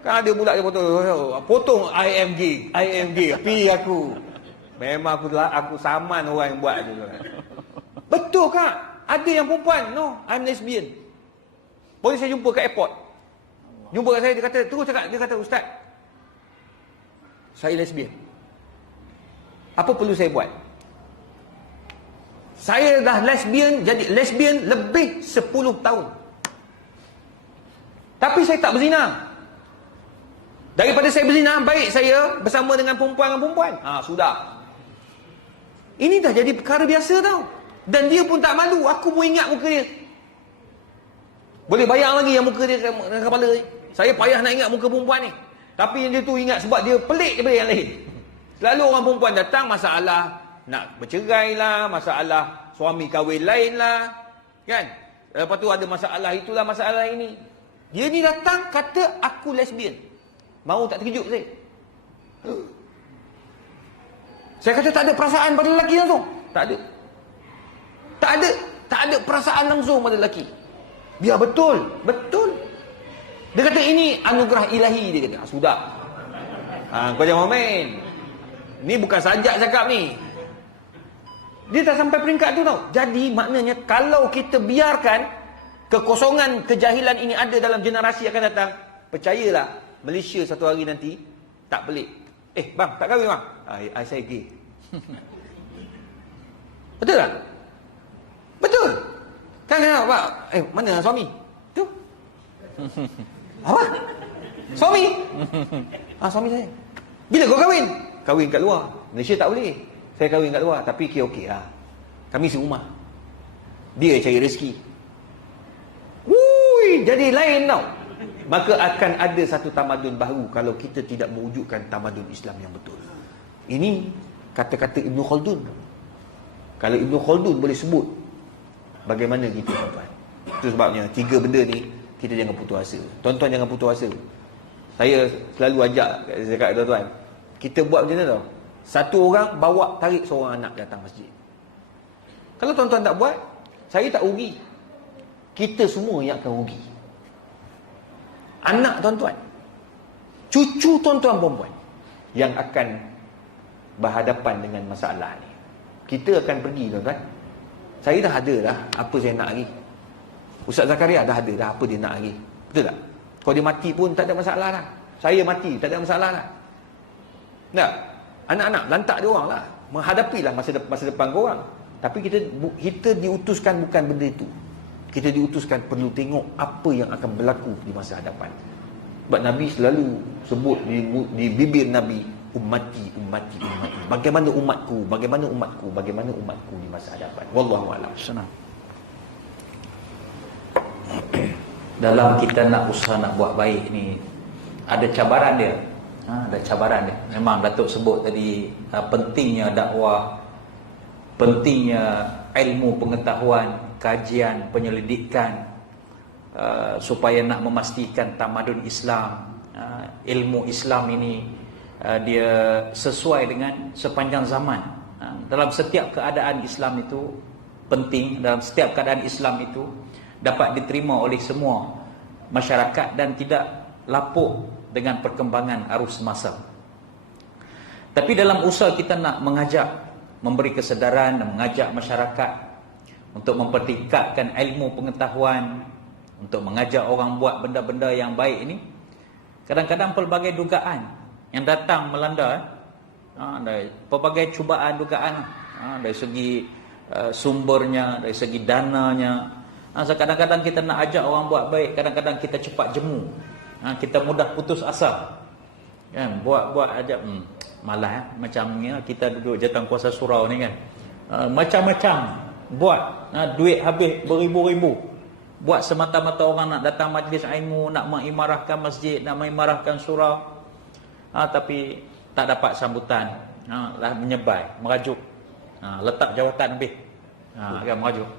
Kan ada mula dia potong I am gay, pi aku. Memang aku saman orang yang buat tu. Betul kak? Ada yang perempuan, no, I'm lesbian. Boleh saya jumpa kat airport. Jumpa kat saya, dia kata, Ustaz, saya lesbian. Apa perlu saya buat? Saya dah lesbian, jadi lesbian lebih 10 tahun. Tapi saya tak berzina. Daripada saya berzina, baik saya bersama dengan perempuan. Sudah. Ini dah jadi perkara biasa tau. Dan dia pun tak malu. Aku pun ingat muka dia. Boleh bayang lagi yang muka dia dengan kepala ni. Saya payah nak ingat muka perempuan ni. Tapi yang dia tu ingat sebab dia pelik daripada yang lain. Selalu orang perempuan datang, masalah nak bercerai lah, masalah suami kahwin lain lah. Kan? Lepas tu ada masalah itulah, masalah ini. Dia ni datang kata aku lesbian. Mau tak terkejut saya? Saya kata tak ada perasaan pada lelaki langsung. Tak ada perasaan langsung pada lelaki. Biar betul. Dia kata ini anugerah ilahi, dia kata. Sudah. Kau jangan main. Ni bukan sajak cakap ni. Dia tak sampai peringkat tu tau. Jadi maknanya kalau kita biarkan kekosongan kejahilan ini ada dalam generasi akan datang, percayalah, Malaysia satu hari nanti tak pelik. Bang, tak kahwin bang? Saya gay. Betul tak? Betul. Kan pak? Mana suami? Tu. Apa? Suami? Suami saya. Bila kau kahwin? Kahwin kat luar. Malaysia tak boleh. Saya kahwin kat luar, tapi okey lah. Kami serumah. Dia cari rezeki. Jadi lain tau. Maka akan ada satu tamadun baru kalau kita tidak mewujudkan tamadun Islam yang betul. Ini kata-kata Ibn Khaldun. Kalau Ibn Khaldun boleh sebut bagaimana kita tuan-tuan? Itu sebabnya 3 benda ni kita jangan putus asa. Tuan-tuan jangan putus asa. Saya selalu ajak kat tuan-tuan, kita buat macam mana tau? Satu orang bawa tarik seorang anak datang masjid. Kalau tuan-tuan tak buat, saya tak rugi. Kita semua yang akan rugi. Anak tuan-tuan, cucu tuan-tuan perempuan yang akan berhadapan dengan masalah ni. Kita akan pergi tuan-tuan. Saya dah ada dah apa saya nak lagi. Ustaz Zakaria dah ada dah apa dia nak lagi. Betul tak? Kalau dia mati pun tak ada masalah lah. Saya mati tak ada masalah lah. Tak? Anak-anak lantak dia orang lah. Menghadapilah masa depan korang. Tapi kita diutuskan bukan benda itu. Kita diutuskan perlu tengok apa yang akan berlaku di masa hadapan. Sebab Nabi selalu sebut di bibir Nabi, ummati, ummati, ummati. Bagaimana umatku, bagaimana umatku, bagaimana umatku di masa hadapan. Wallahu a'lam. Senang. Dalam kita nak usaha nak buat baik ni, ada cabaran dia. Ada cabaran dia. Memang Datuk sebut tadi, pentingnya dakwah, pentingnya ilmu pengetahuan, kajian, penyelidikan, supaya nak memastikan tamadun Islam, ilmu Islam ini dia sesuai dengan sepanjang zaman. Dalam setiap keadaan Islam itu penting, dalam setiap keadaan Islam itu dapat diterima oleh semua masyarakat dan tidak lapuk dengan perkembangan arus masa. Tapi dalam usaha kita nak mengajak, memberi kesedaran dan mengajak masyarakat untuk mempertingkatkan ilmu pengetahuan, untuk mengajak orang buat benda-benda yang baik ini, kadang-kadang pelbagai dugaan yang datang melanda, dari pelbagai cubaan dugaan, dari segi sumbernya, dari segi dananya. Kadang-kadang kita nak ajak orang buat baik, kadang-kadang kita cepat jemu, kita mudah putus asa, kan? Buat ajak malah macam ni kita duduk Jawatankuasa Surau ni kan, macam-macam buat, duit habis beribu-ribu buat semata-mata orang nak datang majlis ilmu, nak mengimarahkan masjid, nak mengimarahkan surau, tapi tak dapat sambutan, lah menyebar, merajuk, letak jawatan habis, kan merajuk.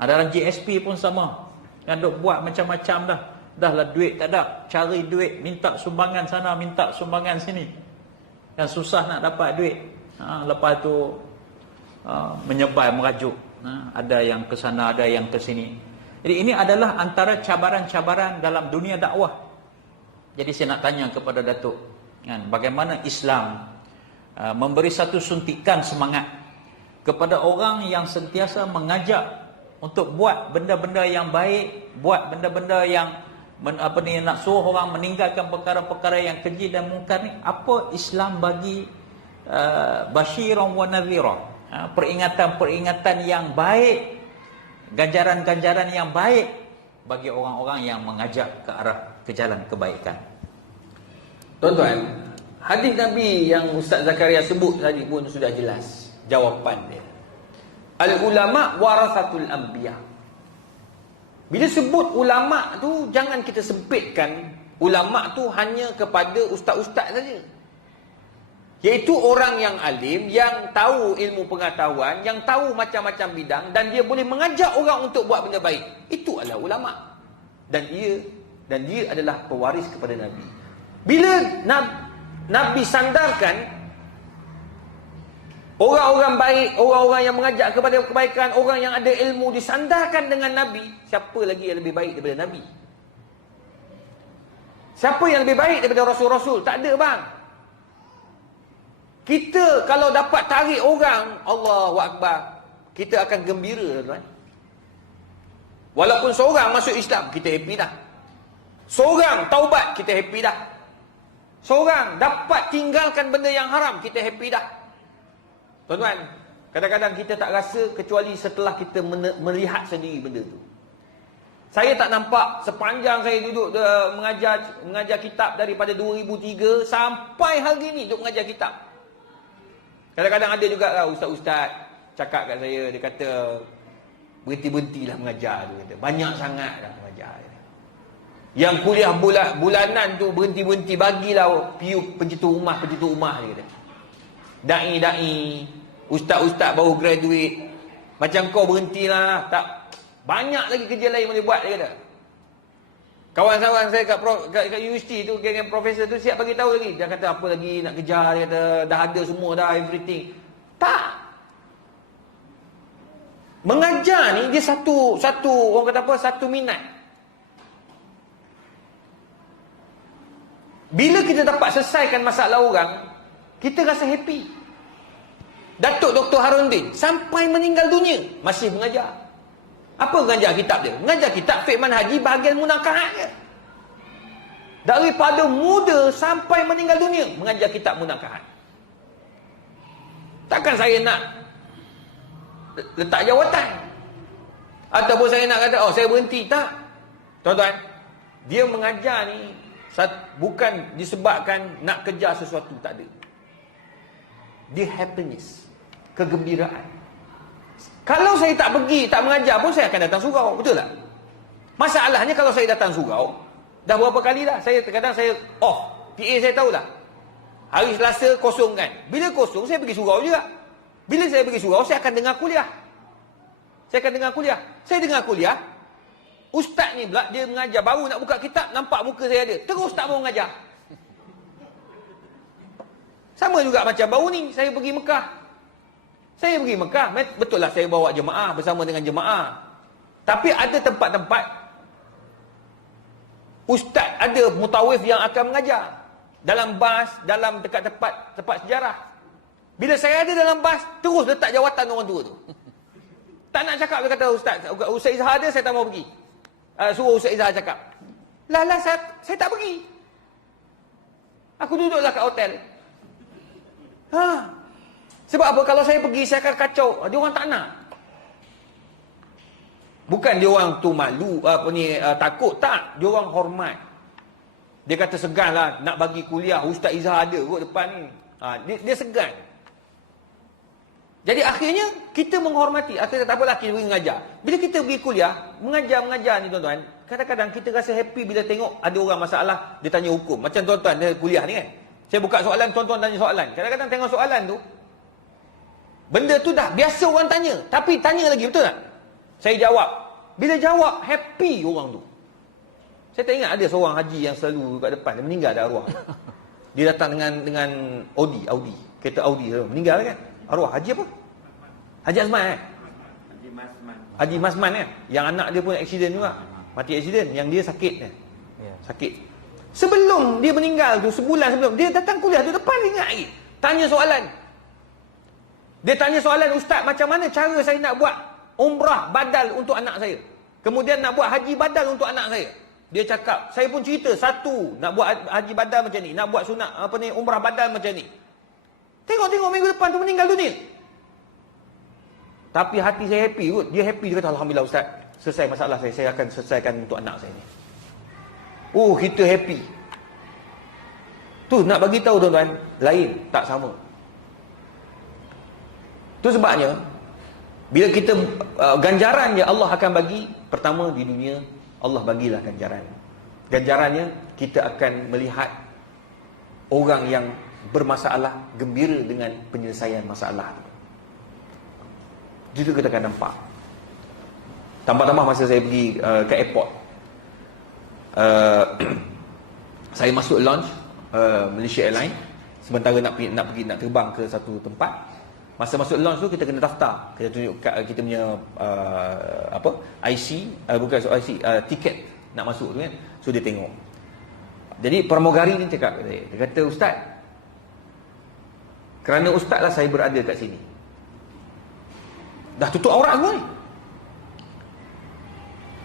Dalam GSP pun sama, kan duk buat macam-macam dah lah duit tak ada, cari duit, minta sumbangan sana, minta sumbangan sini, kan susah nak dapat duit. Lepas tu menyebar, merajuk, ada yang ke sana, ada yang ke sini. Jadi ini adalah antara cabaran-cabaran dalam dunia dakwah. Jadi saya nak tanya kepada Datuk, kan, bagaimana Islam memberi satu suntikan semangat kepada orang yang sentiasa mengajak untuk buat benda-benda yang baik, buat benda-benda yang nak suruh orang meninggalkan perkara-perkara yang keji dan mungkar ni. Apa Islam bagi basyiran wa nadhira, peringatan-peringatan yang baik, ganjaran-ganjaran yang baik bagi orang-orang yang mengajak ke arah ke jalan kebaikan. Tuan-tuan, hadis Nabi yang Ustaz Zakaria sebut tadi pun sudah jelas jawapan dia. Al-ulama warasatul anbiya. Bila sebut ulama tu, jangan kita sempitkan ulama tu hanya kepada ustaz-ustaz saja. Iaitu orang yang alim, yang tahu ilmu pengetahuan, yang tahu macam-macam bidang, dan dia boleh mengajak orang untuk buat benda baik. Itu adalah ulama. Dan dia adalah pewaris kepada Nabi. Bila Nabi sandarkan orang-orang baik, orang-orang yang mengajak kepada kebaikan, orang yang ada ilmu disandarkan dengan Nabi, siapa lagi yang lebih baik daripada Nabi? Siapa yang lebih baik daripada Rasul-Rasul? Tak ada bang. Kita kalau dapat tarik orang, Allahu Akbar, kita akan gembira tuan. Walaupun seorang masuk Islam, kita happy dah. Seorang taubat, kita happy dah. Seorang dapat tinggalkan benda yang haram, kita happy dah. Tuan-tuan, kadang-kadang kita tak rasa kecuali setelah kita melihat sendiri benda tu. Saya tak nampak sepanjang saya duduk mengajar kitab daripada 2003 sampai hari ni duduk mengajar kitab. Kadang-kadang ada juga lah ustaz-ustaz cakap kat saya, dia kata berhenti-berhentilah mengajar, dia kata banyak sangat dah mengajar. Yang kuliah bulanan tu berhenti-berhenti, bagilah pencetus rumah dia kata. Dai-dai, ustaz-ustaz baru graduate, macam kau berhentilah, tak Banyak lagi kerja lain boleh buat, dia kata. Kawan-kawan saya kat universiti tu, geng profesor tu siap bagi tahu lagi. Dia kata apa lagi nak kejar, dia kata dah ada semua dah, everything. Tak. Mengajar ni dia satu orang kata apa, satu minat. Bila kita dapat selesaikan masalah orang, kita rasa happy. Datuk Dr. Harundin sampai meninggal dunia masih mengajar. Apa mengajar kitab dia? Mengajar kitab fiqh manhaji bahagian munakahat dia. Daripada muda sampai meninggal dunia mengajar kitab munakahat. Takkan saya nak letak jawatan ataupun saya nak kata saya berhenti, tak. Tuan-tuan, dia mengajar ni bukan disebabkan nak kejar sesuatu, tak ada. Dia happiness, kegembiraan. Kalau saya tak pergi, tak mengajar pun saya akan datang surau, betul tak? Masalahnya kalau saya datang surau, dah berapa kali dah, kadang saya off, PA saya tahu dah. Hari Selasa kosong kan. Bila kosong, saya pergi surau juga. Bila saya pergi surau, saya akan dengar kuliah. Saya dengar kuliah, ustaz ni pula, dia mengajar, baru nak buka kitab, nampak muka saya ada. Terus tak mau mengajar. Sama juga macam baru ni, saya pergi Mekah. Betul lah saya bawa jemaah, bersama dengan jemaah. Tapi ada tempat-tempat, ustaz ada mutawif yang akan mengajar. Dalam bas, dalam dekat tempat sejarah. Bila saya ada dalam bas, terus letak jawatan orang tua tu. Tak nak cakap, dia kata Ustaz Izhar ada, saya tak mau pergi. Suruh Ustaz Izhar cakap. Saya tak pergi. Aku duduklah kat hotel. Sebab apa? Kalau saya pergi, saya akan kacau. Dia orang tak nak. Bukan dia orang tu malu, takut. Tak. Dia orang hormat. Dia kata segan lah nak bagi kuliah. Ustaz Izhar ada kot depan ni. Dia segan. Jadi akhirnya, kita menghormati. Akhirnya tak apalah, kita pergi mengajar. Bila kita pergi kuliah, mengajar ni tuan-tuan, kadang-kadang kita rasa happy bila tengok ada orang masalah, dia tanya hukum. Macam tuan-tuan, dia kuliah ni kan. Saya buka soalan, tuan-tuan tanya soalan. Kadang-kadang tengok soalan tu, benda tu dah biasa orang tanya. Tapi tanya lagi, betul tak? Saya jawab. Bila jawab, happy orang tu. Saya tak ingat ada seorang haji yang selalu kat depan. Dia meninggal dah arwah. Dia datang dengan Audi. Kereta Audi tu. Meninggal kan? Arwah. Haji apa? Haji Azman kan? Haji Masman kan? Yang anak dia pun aksiden juga. Mati aksiden. Yang dia sakit kan? Sakit. Sebelum dia meninggal tu, sebulan sebelum, dia datang kuliah tu depan, ingat lagi. Tanya soalan. Dia tanya soalan, Ustaz, macam mana cara saya nak buat umrah badal untuk anak saya? Kemudian nak buat haji badal untuk anak saya. Dia cakap, saya pun cerita, satu, nak buat haji badal macam ni, nak buat sunat, umrah badal macam ni. Tengok minggu depan tu meninggal dunia. Tapi hati saya happy kot. Dia happy, dia kata, Alhamdulillah Ustaz, selesai masalah saya akan selesaikan untuk anak saya ni. Oh, kita happy. Tu nak bagi tahu tuan-tuan, lain, tak sama. Tu sebabnya, bila kita ganjaran yang Allah akan bagi, pertama di dunia, Allah bagilah ganjaran. Ganjarannya, kita akan melihat orang yang bermasalah gembira dengan penyelesaian masalah. Itu kita akan nampak. Tambah-tambah masa saya pergi ke airport, saya masuk lounge Malaysia Airlines, sementara nak terbang ke satu tempat. Masa masuk lounge tu kita kena daftar, kita tunjuk kita punya IC, bukan IC, tiket nak masuk tu kan. So dia tengok. Jadi pramugari ni cakap kat saya, dia kata, Ustaz, kerana Ustaz lah saya berada kat sini. Dah tutup aurat semua ni.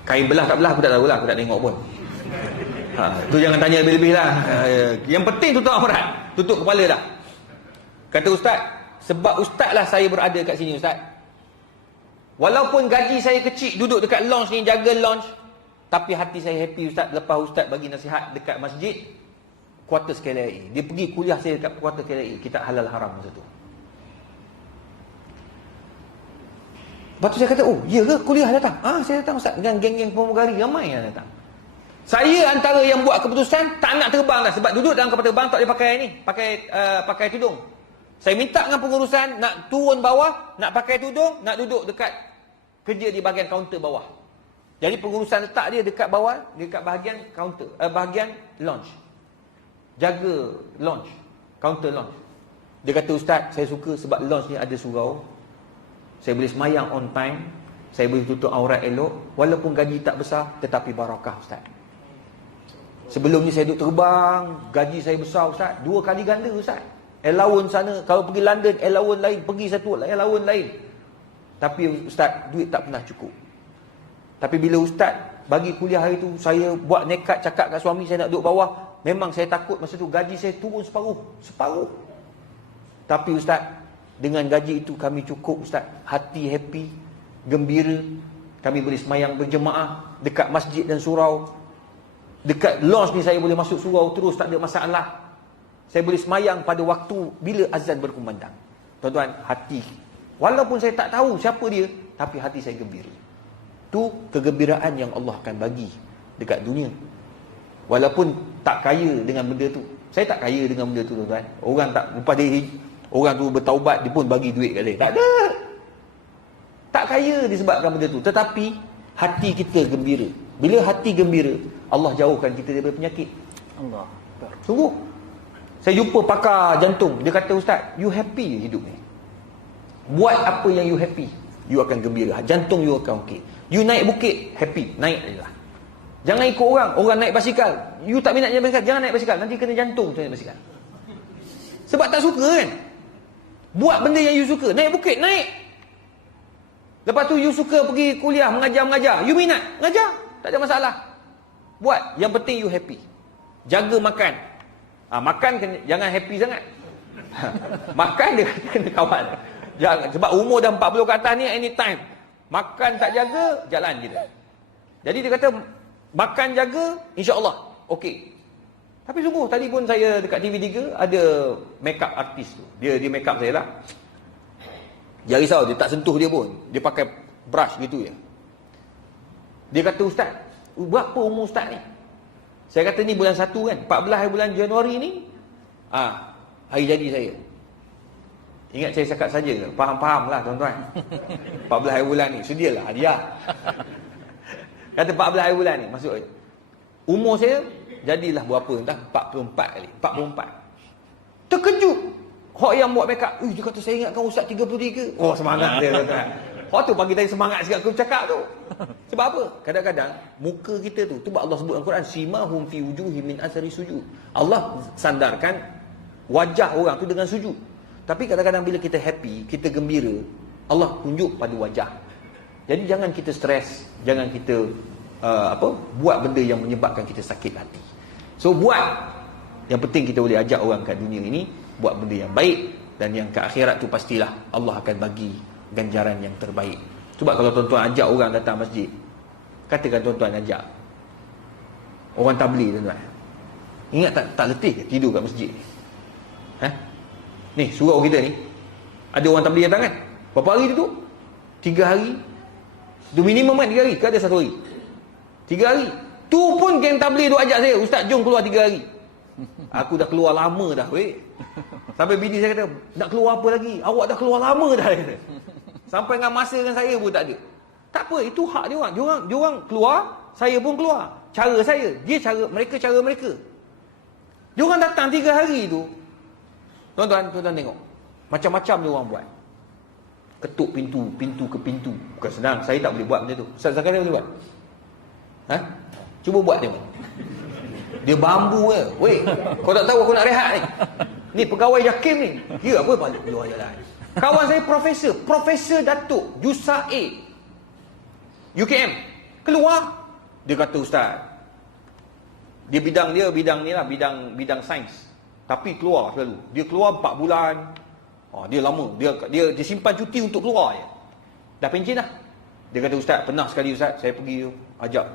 Kain belah tak belah aku tak tahu lah, aku tak tengok pun. Tu jangan tanya lebih-lebih lah. Yang penting tutup aurat, tutup kepala dah. Kata Ustaz, sebab Ustaz lah saya berada kat sini Ustaz. Walaupun gaji saya kecil, duduk dekat lounge ni, jaga lounge, tapi hati saya happy Ustaz. Lepas Ustaz bagi nasihat dekat masjid Quarters KLIA, dia pergi kuliah saya dekat Quarters KLIA, kitab halal haram masa tu. Lepas tu saya kata, oh ya ke kuliah datang? Saya datang Ustaz, dengan geng-geng pramugari ramai yang datang. Saya antara yang buat keputusan tak nak terbang dah, sebab duduk dalam kapal terbang tak boleh pakai ni, pakai tudung. Saya minta dengan pengurusan nak turun bawah, nak pakai tudung, nak duduk dekat kerja di bahagian kaunter bawah. Jadi pengurusan letak dia dekat bawah, dekat bahagian kaunter, bahagian lounge. Jaga lounge, kaunter lounge. Dia kata, Ustaz, saya suka sebab lounge ni ada surau. Saya boleh semayang on time, saya boleh tutup aurat elok, walaupun gaji tak besar, tetapi barakah, Ustaz. Sebelum ni saya duduk terbang, gaji saya besar, Ustaz, 2 kali ganda, Ustaz. Allowance sana, kalau pergi London, allowance lain, pergi satu allowance lain. Tapi Ustaz, duit tak pernah cukup. Tapi bila Ustaz bagi kuliah hari tu, saya buat nekat cakap kat suami saya nak duduk bawah. Memang saya takut masa tu gaji saya turun separuh. Tapi Ustaz, dengan gaji itu kami cukup, Ustaz. Hati happy, gembira. Kami boleh semayang berjemaah dekat masjid dan surau. Dekat lounge ni saya boleh masuk surau terus, tak ada masalah. Saya boleh semayang pada waktu bila azan berkumandang. Tuan-tuan, hati, walaupun saya tak tahu siapa dia, tapi hati saya gembira. Itu kegembiraan yang Allah akan bagi dekat dunia. Walaupun tak kaya dengan benda tu. Saya tak kaya dengan benda tu, tuan-tuan. Orang tak, lepas dia, orang tu bertaubat, dia pun bagi duit kat saya. Tak ada. Tak kaya disebabkan benda tu. Tetapi hati kita gembira. Bila hati gembira, Allah jauhkan kita daripada penyakit. Allah. Sungguh. Saya jumpa pakar jantung. Dia kata, Ustaz, you happy hidup ni. Buat apa yang you happy, you akan gembira. Jantung you akan okey. You naik bukit, happy, naik je lah. Jangan ikut orang naik basikal. You tak minat naik basikal, jangan naik basikal. Nanti kena jantung tu naik basikal. Sebab tak suka kan. Buat benda yang you suka. Naik bukit, naik. Lepas tu you suka pergi kuliah, mengajar. You minat, mengajar. Tak ada masalah. Buat. Yang penting you happy. Jaga makan. Makan jangan happy sangat. Makan dia kena kawan. Jangan, sebab umur dah 40 ke atas ni anytime. Makan tak jaga, jalan kita. Jadi dia kata, makan jaga, insya-Allah okey. Tapi sungguh, tadi pun saya dekat TV3 ada make up artis tu. Dia make up saya lah. Jangan risau, dia tak sentuh dia pun. Dia pakai brush gitu je. Dia kata, Ustaz, berapa umur Ustaz ni? Saya kata ni bulan 1 kan, 14 hari bulan Januari ni, hari jadi saya. Ingat saya cakap saja ke? Faham-faham lah tuan-tuan. 14 hari bulan ni, sedialah hadiah. Kata 14 hari bulan ni, masuk umur saya, jadilah berapa entah, 44 kali. 44. Terkejut. Hak yang buat make up, dia kata saya ingatkan Ustaz 33. Oh, semangat dia tuan-tuan. Hak tu bagi saya semangat sikit aku cakap tu. Sebab apa? Kadang-kadang muka kita tu Allah sebut dalam Quran, simahum fi wujuhim min athari sujud. Allah sandarkan wajah orang tu dengan sujud. Tapi kadang-kadang bila kita happy, kita gembira, Allah tunjuk pada wajah. Jadi jangan kita stres, jangan kita buat benda yang menyebabkan kita sakit hati. So buat. Yang penting kita boleh ajak orang kat dunia ini buat benda yang baik, dan yang ke akhirat tu pastilah Allah akan bagi ganjaran yang terbaik. Sebab kalau tuan-tuan ajak orang datang masjid, katakan tuan-tuan ajak orang tabligh, tuan-tuan, ingat tak letih ke tidur kat masjid? Ni surau kita ni ada orang tabligh datang kan, berapa hari duduk? 3 hari. Tu minimum kan 3 hari, ke ada 1 hari? 3 hari. Tu pun geng tabligh duk ajak saya, Ustaz jom keluar 3 hari. Aku dah keluar lama dah weh. Sampai bini saya kata, nak keluar apa lagi? Awak dah keluar lama dah. Sampai dengan masa dengan saya pun tak ada. Tak apa, itu hak dia orang. Dia orang keluar, saya pun keluar. Cara saya, mereka cara mereka. Dia orang datang 3 hari tu. Tuan-tuan tengok. Macam-macam dia orang buat. Ketuk pintu ke pintu. Bukan senang, saya tak boleh buat benda tu. Ustaz Zakaria boleh buat? Cuba buat tengok. Dia bambu ke? Weh, kau tak tahu aku nak rehat ni. Ni pegawai JAKIM ni. Kira apa balik keluar jalan. Kawan saya Profesor Datuk Jusa A UKM. Keluar. Dia kata, Ustaz, dia bidang ni lah, bidang sains. Tapi keluar selalu. Dia keluar 4 bulan. Dia lama. Dia simpan cuti untuk keluar je. Dah pencen dah. Dia kata, Ustaz, pernah sekali Ustaz, saya pergi ajak.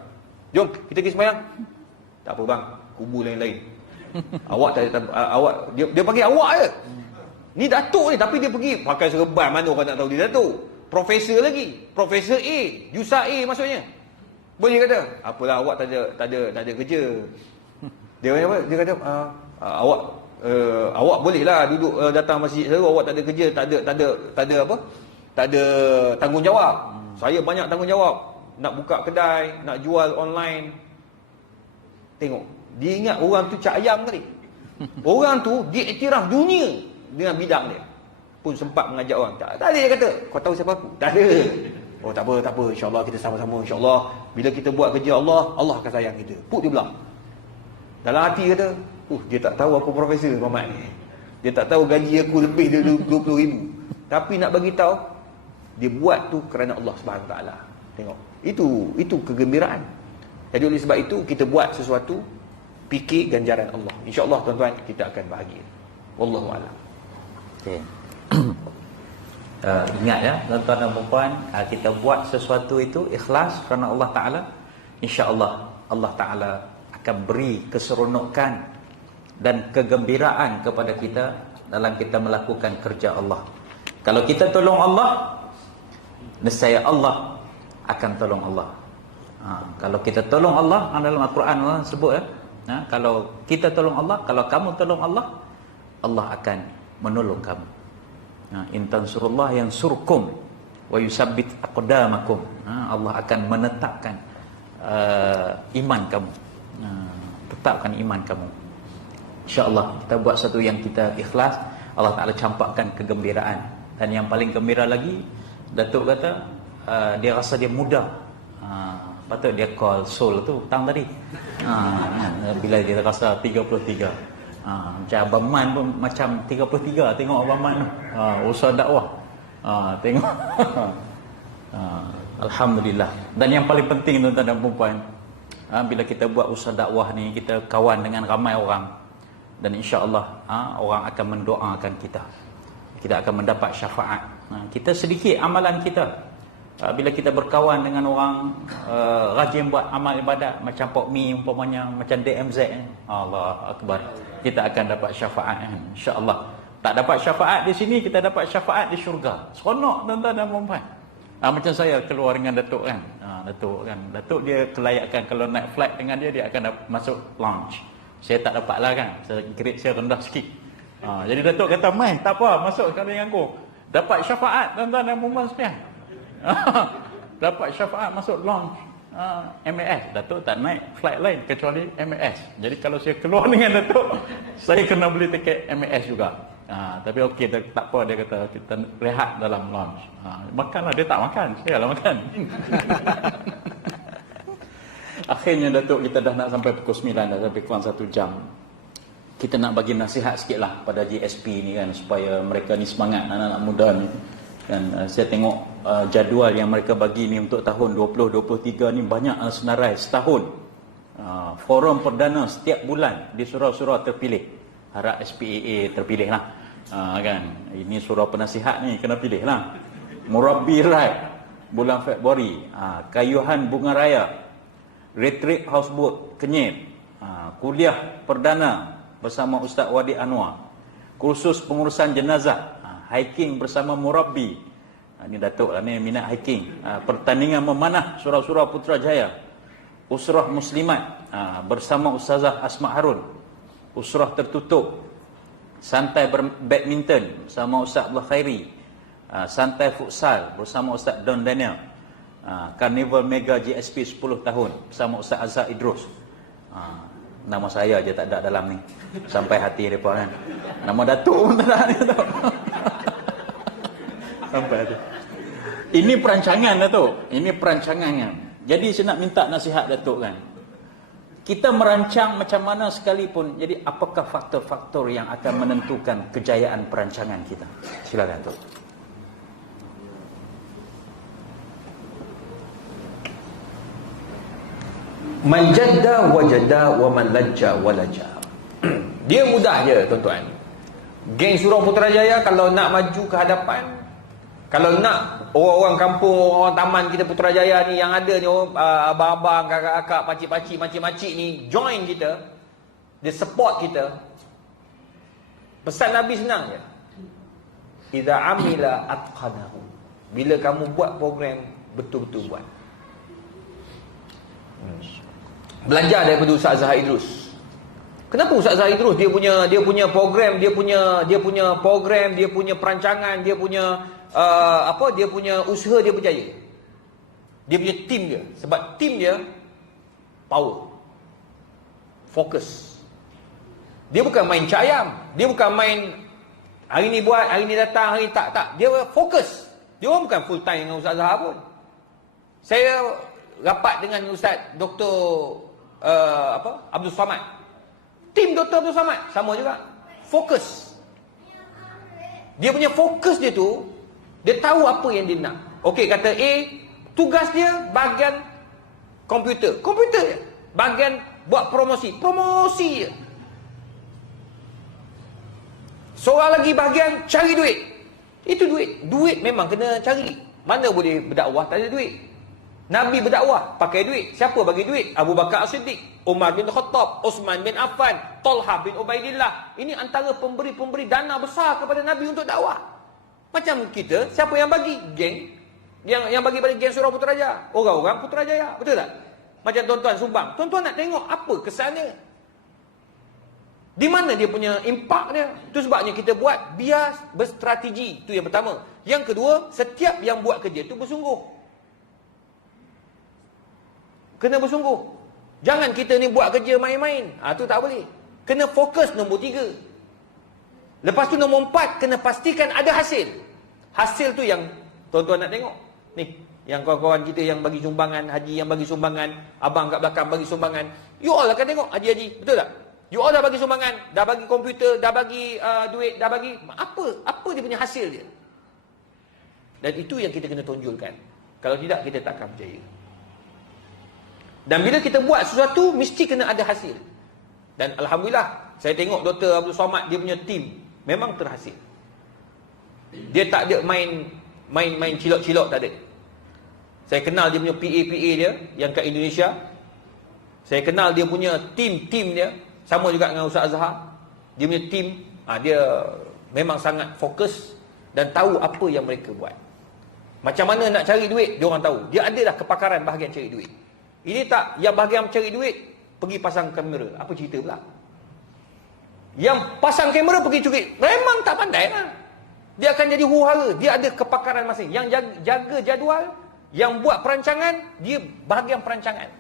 Jom, kita pergi sembahyang. Tak apa bang, kubu lain-lain. Awak tak awak dia panggil awak je. Ni datuk ni, tapi dia pergi pakai serban, mana orang tak tahu dia datuk. Profesor lagi. Profesor A, Jusa A maksudnya. Boleh kata, apalah awak tak ada kerja. Dia kata apa? Dia kata awak bolehlah duduk datang masjid saya, awak tak ada kerja, tak ada apa? Tak ada tanggungjawab. Saya banyak tanggungjawab. nak buka kedai, nak jual online. Tengok, dia ingat orang tu cak ayam tadi. Orang tu dia iktiraf dunia dengan bidang dia. Pun sempat mengajak orang. Tak ada, dia kata, kau tahu siapa aku? Tak ada. Oh tak apa, insya-Allah kita sama-sama, insya-Allah bila kita buat kerja Allah, Allah akan sayang kita. Put dia belah. Dalam hati kata, dia tak tahu aku profesor Muhammad ni. Dia tak tahu gaji aku lebih dari 20,000. Tapi nak bagi tahu, dia buat tu kerana Allah Subhanahu Wa Taala. Tengok. Itu kegembiraan. Jadi oleh sebab itu kita buat sesuatu, fikir ganjaran Allah. Insya-Allah tuan-tuan kita akan bahagia. Wallahu a'lam. Okey. Ingat ya tuan-tuan dan puan, kita buat sesuatu itu ikhlas kerana Allah Ta'ala, insya-Allah Allah Ta'ala akan beri keseronokan dan kegembiraan kepada kita dalam kita melakukan kerja Allah. Kalau kita tolong Allah, nescaya Allah akan tolong Allah. Kalau kita tolong Allah, dalam Al-Quran Allah sebut kalau kita tolong Allah, kalau kamu tolong Allah, Allah akan menolong kamu. In tansurullah yansurkum wa yusabbit aqdamakum. Allah akan menetapkan iman kamu. Tetapkan iman kamu. InsyaAllah kita buat satu yang kita ikhlas, Allah Ta'ala campakkan kegembiraan. Dan yang paling gembira lagi, Datuk kata dia rasa dia muda. Patut dia call soul tu tang tadi. Bila dia rasa 33. Macam Abang Man pun macam 33. Tengok Abang Man tu, usaha dakwah. Tengok. Alhamdulillah. Dan yang paling penting tuan-tuan dan puan, bila kita buat usaha dakwah ni, kita kawan dengan ramai orang, dan insya-Allah orang akan mendoakan kita. Kita akan mendapat syafaat. Kita sedikit amalan kita, bila kita berkawan dengan orang rajin buat amal ibadat macam Pok Mi umpamanya, macam DMZ, Allah Akbar, kita akan dapat syafaat insya-Allah. Tak dapat syafaat di sini, kita dapat syafaat di syurga. Seronok tuan-tuan dan puan. Macam saya keluar dengan Datuk kan. Datuk dia kelayakan kalau naik flight dengan dia akan masuk lounge. Saya tak dapat lah kan. Grade saya rendah sikit. Jadi Datuk kata, "Mai, tak apa, masuk sekali dengan aku." Dapat syafaat tuan-tuan dan puan sekalian. Dapat syafaat masuk lounge MAS. Datuk tak naik flight lain kecuali MAS. Jadi kalau saya keluar dengan Datuk, saya kena beli tiket MAS juga. Tapi okey, tak apa, dia kata kita rehat dalam lounge. Makanlah, dia tak makan, saya lah makan. Akhirnya Datuk, kita dah nak sampai pukul 9, dah sampai kurang 1 jam. Kita nak bagi nasihat sikit lah pada GSP ni kan, supaya mereka ni semangat, anak-anak muda ni. Dan saya tengok jadual yang mereka bagi ni untuk tahun 2023 ni banyak senarai setahun. Forum perdana setiap bulan di surau-surau terpilih. Harap SPAA terpilih lah. Kan, ini surau penasihat ni kena pilih lah. Murabbi Ride bulan Februari, Kayuhan Bunga Raya, Retreat Houseboat Kenyit, kuliah perdana bersama Ustaz Wadi Anwar, kursus pengurusan jenazah, hiking bersama Murabbi. Ini Datuk lah ni minat hiking. Pertandingan memanah surau-surau Putrajaya, usrah muslimat bersama Ustazah Asma Harun, usrah tertutup, santai badminton bersama Ustaz Abdul Khairi, santai futsal bersama Ustaz Don Daniel, Carnival Mega GSP 10 tahun bersama Ustaz Azhar Idrus. Nama saya je tak ada dalam ni, sampai hati mereka kan. Nama Datuk pun tak ada ni tau. Sampai hati. Ini perancangan Datuk, ini perancangannya. Jadi saya nak minta nasihat Datuk kan, kita merancang macam mana sekalipun, jadi apakah faktor-faktor yang akan menentukan kejayaan perancangan kita? Silakan Datuk. Man jadda wajada wa man lajja walaja. Dia mudah je tuan-tuan. Geng Surau Putrajaya kalau nak maju ke hadapan, kalau nak orang-orang kampung, orang taman kita Putrajaya ni yang ada ni, abang-abang, kakak-kakak, pakcik-pakcik, makcik-makcik ni join kita, dia support kita. Pesan Nabi senang je. Idza amila atqanahu. Bila kamu buat program, betul-betul buat. Belajar daripada Ustaz Zahar Idrus. Kenapa Ustaz Zahar Idrus dia punya program, dia punya program, dia punya perancangan, dia punya dia punya usaha dia berjaya. Dia punya tim dia. Sebab tim dia power, fokus. Dia bukan main cayam. Dia bukan main hari ni buat, hari ni datang, hari ni tak. Dia fokus. Dia orang bukan full time dengan Ustaz Zahar pun. Saya rapat dengan Ustaz Dr. Abdul Samad. Tim Dr. Abdul Samad sama juga. Fokus. Dia punya fokus dia tu, dia tahu apa yang dia nak. Okey, kata A, tugas dia bahagian komputer je. Bahagian buat promosi je. Seorang lagi bahagian cari duit. Itu duit memang kena cari. Mana boleh berdakwah tak ada duit? Nabi berdakwah pakai duit. Siapa bagi duit? Abu Bakar As-Siddiq, Umar bin Khattab, Osman bin Affan, Talha bin Ubaidillah. Ini antara pemberi-pemberi dana besar kepada Nabi untuk dakwah. Macam kita, siapa yang bagi? Geng. Yang bagi pada geng Surau Putrajaya. Orang-orang Putrajaya. Betul tak? Macam tuan-tuan sumbang. Tuan-tuan nak tengok apa kesan dia. Di mana dia punya impak dia. Itu sebabnya kita buat biar berstrategi. Itu yang pertama. Yang kedua, setiap yang buat kerja tu bersungguh. Kena bersungguh. Jangan kita ni buat kerja main-main. Tu tak boleh. Kena fokus nombor 3. Lepas tu nombor 4, kena pastikan ada hasil. Hasil tu yang tuan-tuan nak tengok. Ni, yang kawan-kawan kita yang bagi sumbangan, haji yang bagi sumbangan, abang kat belakang bagi sumbangan. You all akan tengok haji-haji. Betul tak? You all dah bagi sumbangan, dah bagi komputer, dah bagi duit, dah bagi apa dia punya hasil dia. Dan itu yang kita kena tonjolkan. Kalau tidak, kita takkan percaya. Dan bila kita buat sesuatu, mesti kena ada hasil. Dan Alhamdulillah, saya tengok Dr. Abdul Samad, dia punya tim memang terhasil. Dia tak ada main cilok-cilok, tak ada. Saya kenal dia punya PA dia yang kat Indonesia. Saya kenal dia punya tim dia. Sama juga dengan Ustaz Azhar. Dia punya tim, dia memang sangat fokus dan tahu apa yang mereka buat. Macam mana nak cari duit, dia orang tahu. Dia ada dah kepakaran bahagian cari duit. Ini tak, yang bahagian cari duit, pergi pasang kamera. Apa cerita pula? Yang pasang kamera pergi curi, memang tak pandai lah. Dia akan jadi huru-hara. Dia ada kepakaran masing. Yang jaga jadual, yang buat perancangan, dia bahagian perancangan.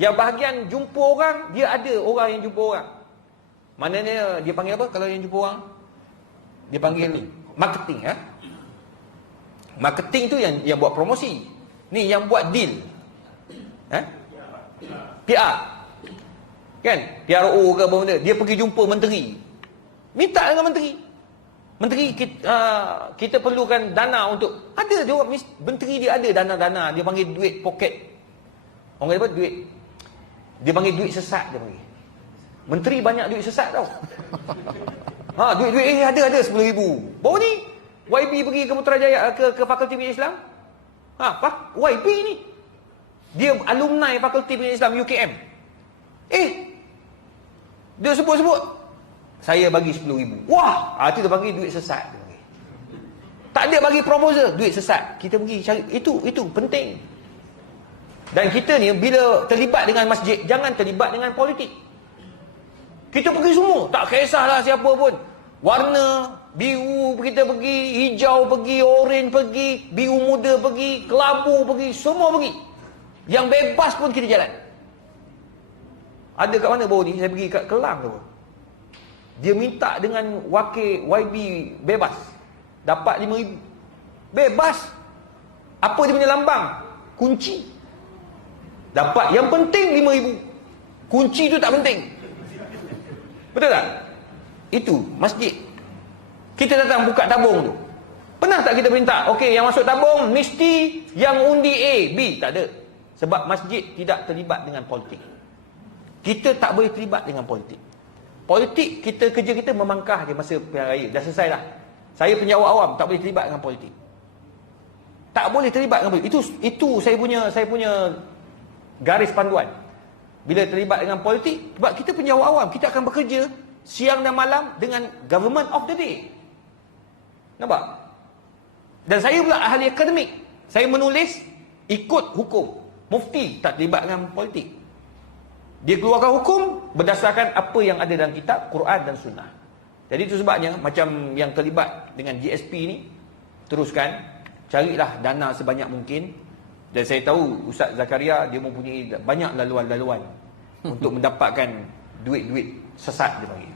Yang bahagian jumpa orang, dia ada orang yang jumpa orang. Maknanya dia panggil apa kalau yang jumpa orang? Dia panggil marketing. Marketing tu yang buat promosi. Ni yang buat deal. PR. Kan? PRO ke apa benda. Dia pergi jumpa menteri. Minta dengan menteri. Menteri, kita perlukan dana untuk. Ada dia orang, menteri dia ada dana-dana. Dia panggil duit poket. Orang kata apa? Duit. Dia panggil duit sesat, dia panggil. Menteri banyak duit sesat tau. Duit ada 10,000. Baru ni YB pergi ke Putrajaya, ke Fakulti Pendidikan Islam. YB ni dia alumni Fakulti Pendidikan Islam UKM. Dia sebut-sebut saya bagi 10,000. Wah, itu dia panggil duit sesat, dia panggil. Tak ada bagi proposal, duit sesat. Kita pergi cari, itu penting. Dan kita ni bila terlibat dengan masjid, jangan terlibat dengan politik. Kita pergi semua, tak kisahlah siapa pun. Warna, biru kita pergi, hijau pergi, oren pergi, biru muda pergi, kelabu pergi, semua pergi. Yang bebas pun kita jalan. Ada kat mana baru ni? Saya pergi kat Kelang tu. Dia minta dengan wakil YB bebas. Dapat 5,000. Bebas. Apa dia punya lambang? Kunci. Dapat yang penting 5,000. Kunci tu tak penting. Betul tak? Itu masjid. Kita datang buka tabung tu. Pernah tak kita minta, okey, yang masuk tabung mesti yang undi A, B? Tak ada. Sebab masjid tidak terlibat dengan politik. Kita tak boleh terlibat dengan politik. Politik, kerja kita memangkah di masa pilihan raya. Dah selesai dah. Saya penjawat awam, tak boleh terlibat dengan politik. Tak boleh terlibat dengan politik. Itu saya punya garis panduan. Bila terlibat dengan politik, sebab kita penjawat awam, kita akan bekerja siang dan malam dengan government of the day. Nampak? Dan saya pula ahli akademik. Saya menulis ikut hukum. Mufti tak terlibat dengan politik. Dia keluarkan hukum berdasarkan apa yang ada dalam kitab, Quran dan Sunnah. Jadi itu sebabnya macam yang terlibat dengan GSP ni, teruskan, carilah dana sebanyak mungkin. Dan saya tahu Ustaz Zakaria dia mempunyai banyak laluan-laluan untuk mendapatkan duit-duit sesat dia panggil.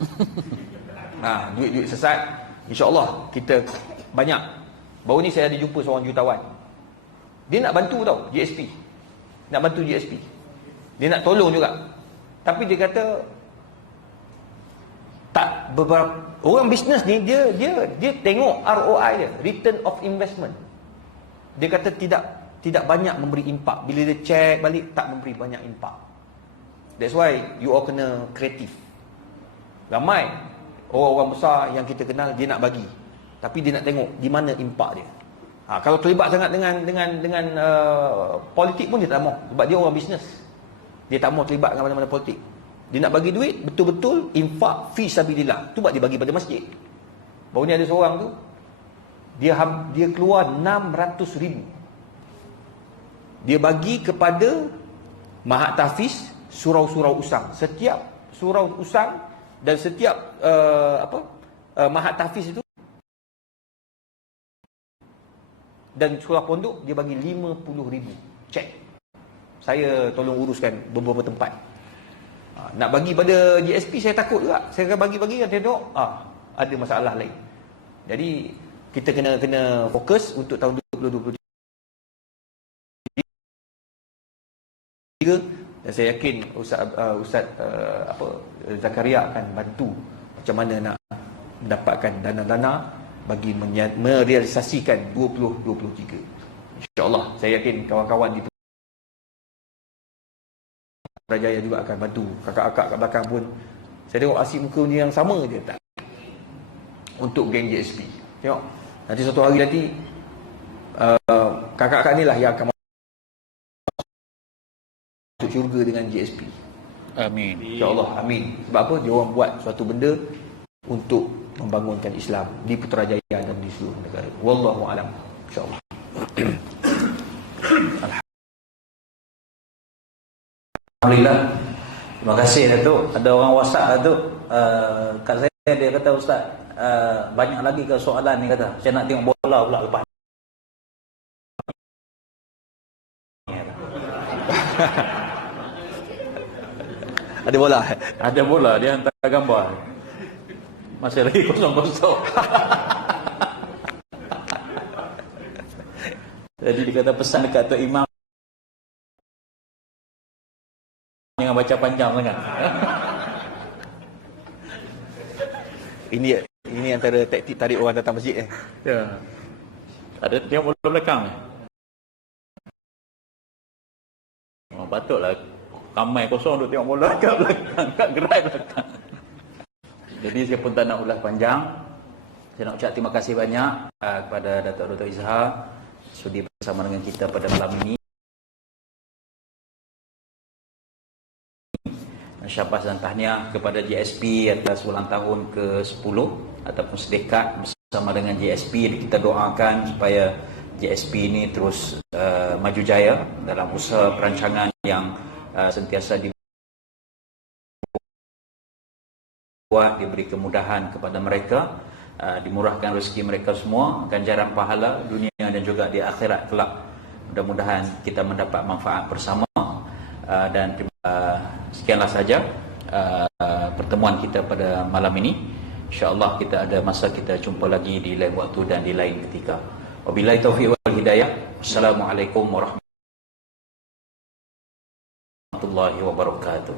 Duit-duit sesat, insya-Allah kita banyak. Baru ni saya ada jumpa seorang jutawan. Dia nak bantu tau GSP. Nak bantu GSP. Dia nak tolong juga. Tapi dia kata tak, beberapa orang bisnes ni dia tengok ROI dia, return of investment. Dia kata tidak banyak memberi impak. Bila dia check balik, tak memberi banyak impak. That's why you all kena kreatif. Ramai orang-orang besar yang kita kenal, dia nak bagi, tapi dia nak tengok di mana impak dia. Kalau terlibat sangat dengan politik pun dia tak mau, sebab dia orang bisnes. Dia tak mau terlibat dengan mana-mana politik. Dia nak bagi duit betul-betul infak fi sabilillah. Tu buat dia bagi pada masjid. Baru ni ada seorang tu, dia keluar 600,000. Dia bagi kepada Mahat Tahfiz surau-surau usang. Setiap surau usang dan setiap Mahat Tahfiz itu dan surau pondok dia bagi 50,000 cek. Saya tolong uruskan beberapa tempat. Nak bagi pada GSP saya takut juga. Saya akan bagi-bagi kan tengok ada masalah lain. Jadi kita kena fokus untuk tahun 2023. Dan saya yakin Ustaz Zakaria akan bantu macam mana nak mendapatkan dana-dana bagi merealisasikan 2023. InsyaAllah saya yakin kawan-kawan di Putrajaya juga akan bantu. Kakak-kakak kat belakang pun saya tengok asyik muka ni yang sama je tak untuk geng GSP. Tengok nanti suatu hari nanti kakak-kakak ni lah yang akan masuk syurga dengan GSP. Amin. InsyaAllah, amin. Sebab apa? Dia orang buat suatu benda untuk membangunkan Islam di Putrajaya dan di seluruh negara. Wallahu a'lam. InsyaAllah. Alhamdulillah. Terima kasih Datuk. Ada orang WhatsApp Datuk. Kat saya dia kata Ustaz, banyak lagi ke soalan ni kata. Saya nak tengok bola pula lepas. Ada bola? Ada bola, dia hantar gambar. Masih lagi kosong-kosong. Jadi dia kata pesan dekat Tok Imam, jangan baca panjang sangat. Ini antara taktik tarik orang datang masjid. Ya. Ada tengok bola belakang. Patutlah ramai kosong duk tengok bola kat belakang, kat gerai belakang. Jadi saya pun tak nak ulas panjang. Saya nak ucap terima kasih banyak kepada Datuk Dr. Izhar sudi bersama dengan kita pada malam ini. Syabas dan tahniah kepada GSP atas ulang tahun ke-10 ataupun sedekat bersama dengan GSP. Kita doakan supaya GSP ini terus maju jaya dalam usaha perancangan yang sentiasa dibuat, diberi kemudahan kepada mereka, dimurahkan rezeki mereka semua, ganjaran pahala dunia dan juga di akhirat kelak. Mudah-mudahan kita mendapat manfaat bersama. Dan sekianlah saja pertemuan kita pada malam ini. InsyaAllah kita ada masa kita jumpa lagi di lain waktu dan di lain ketika. Wabillahi taufiq wal hidayah. Assalamualaikum warahmatullahi wabarakatuh.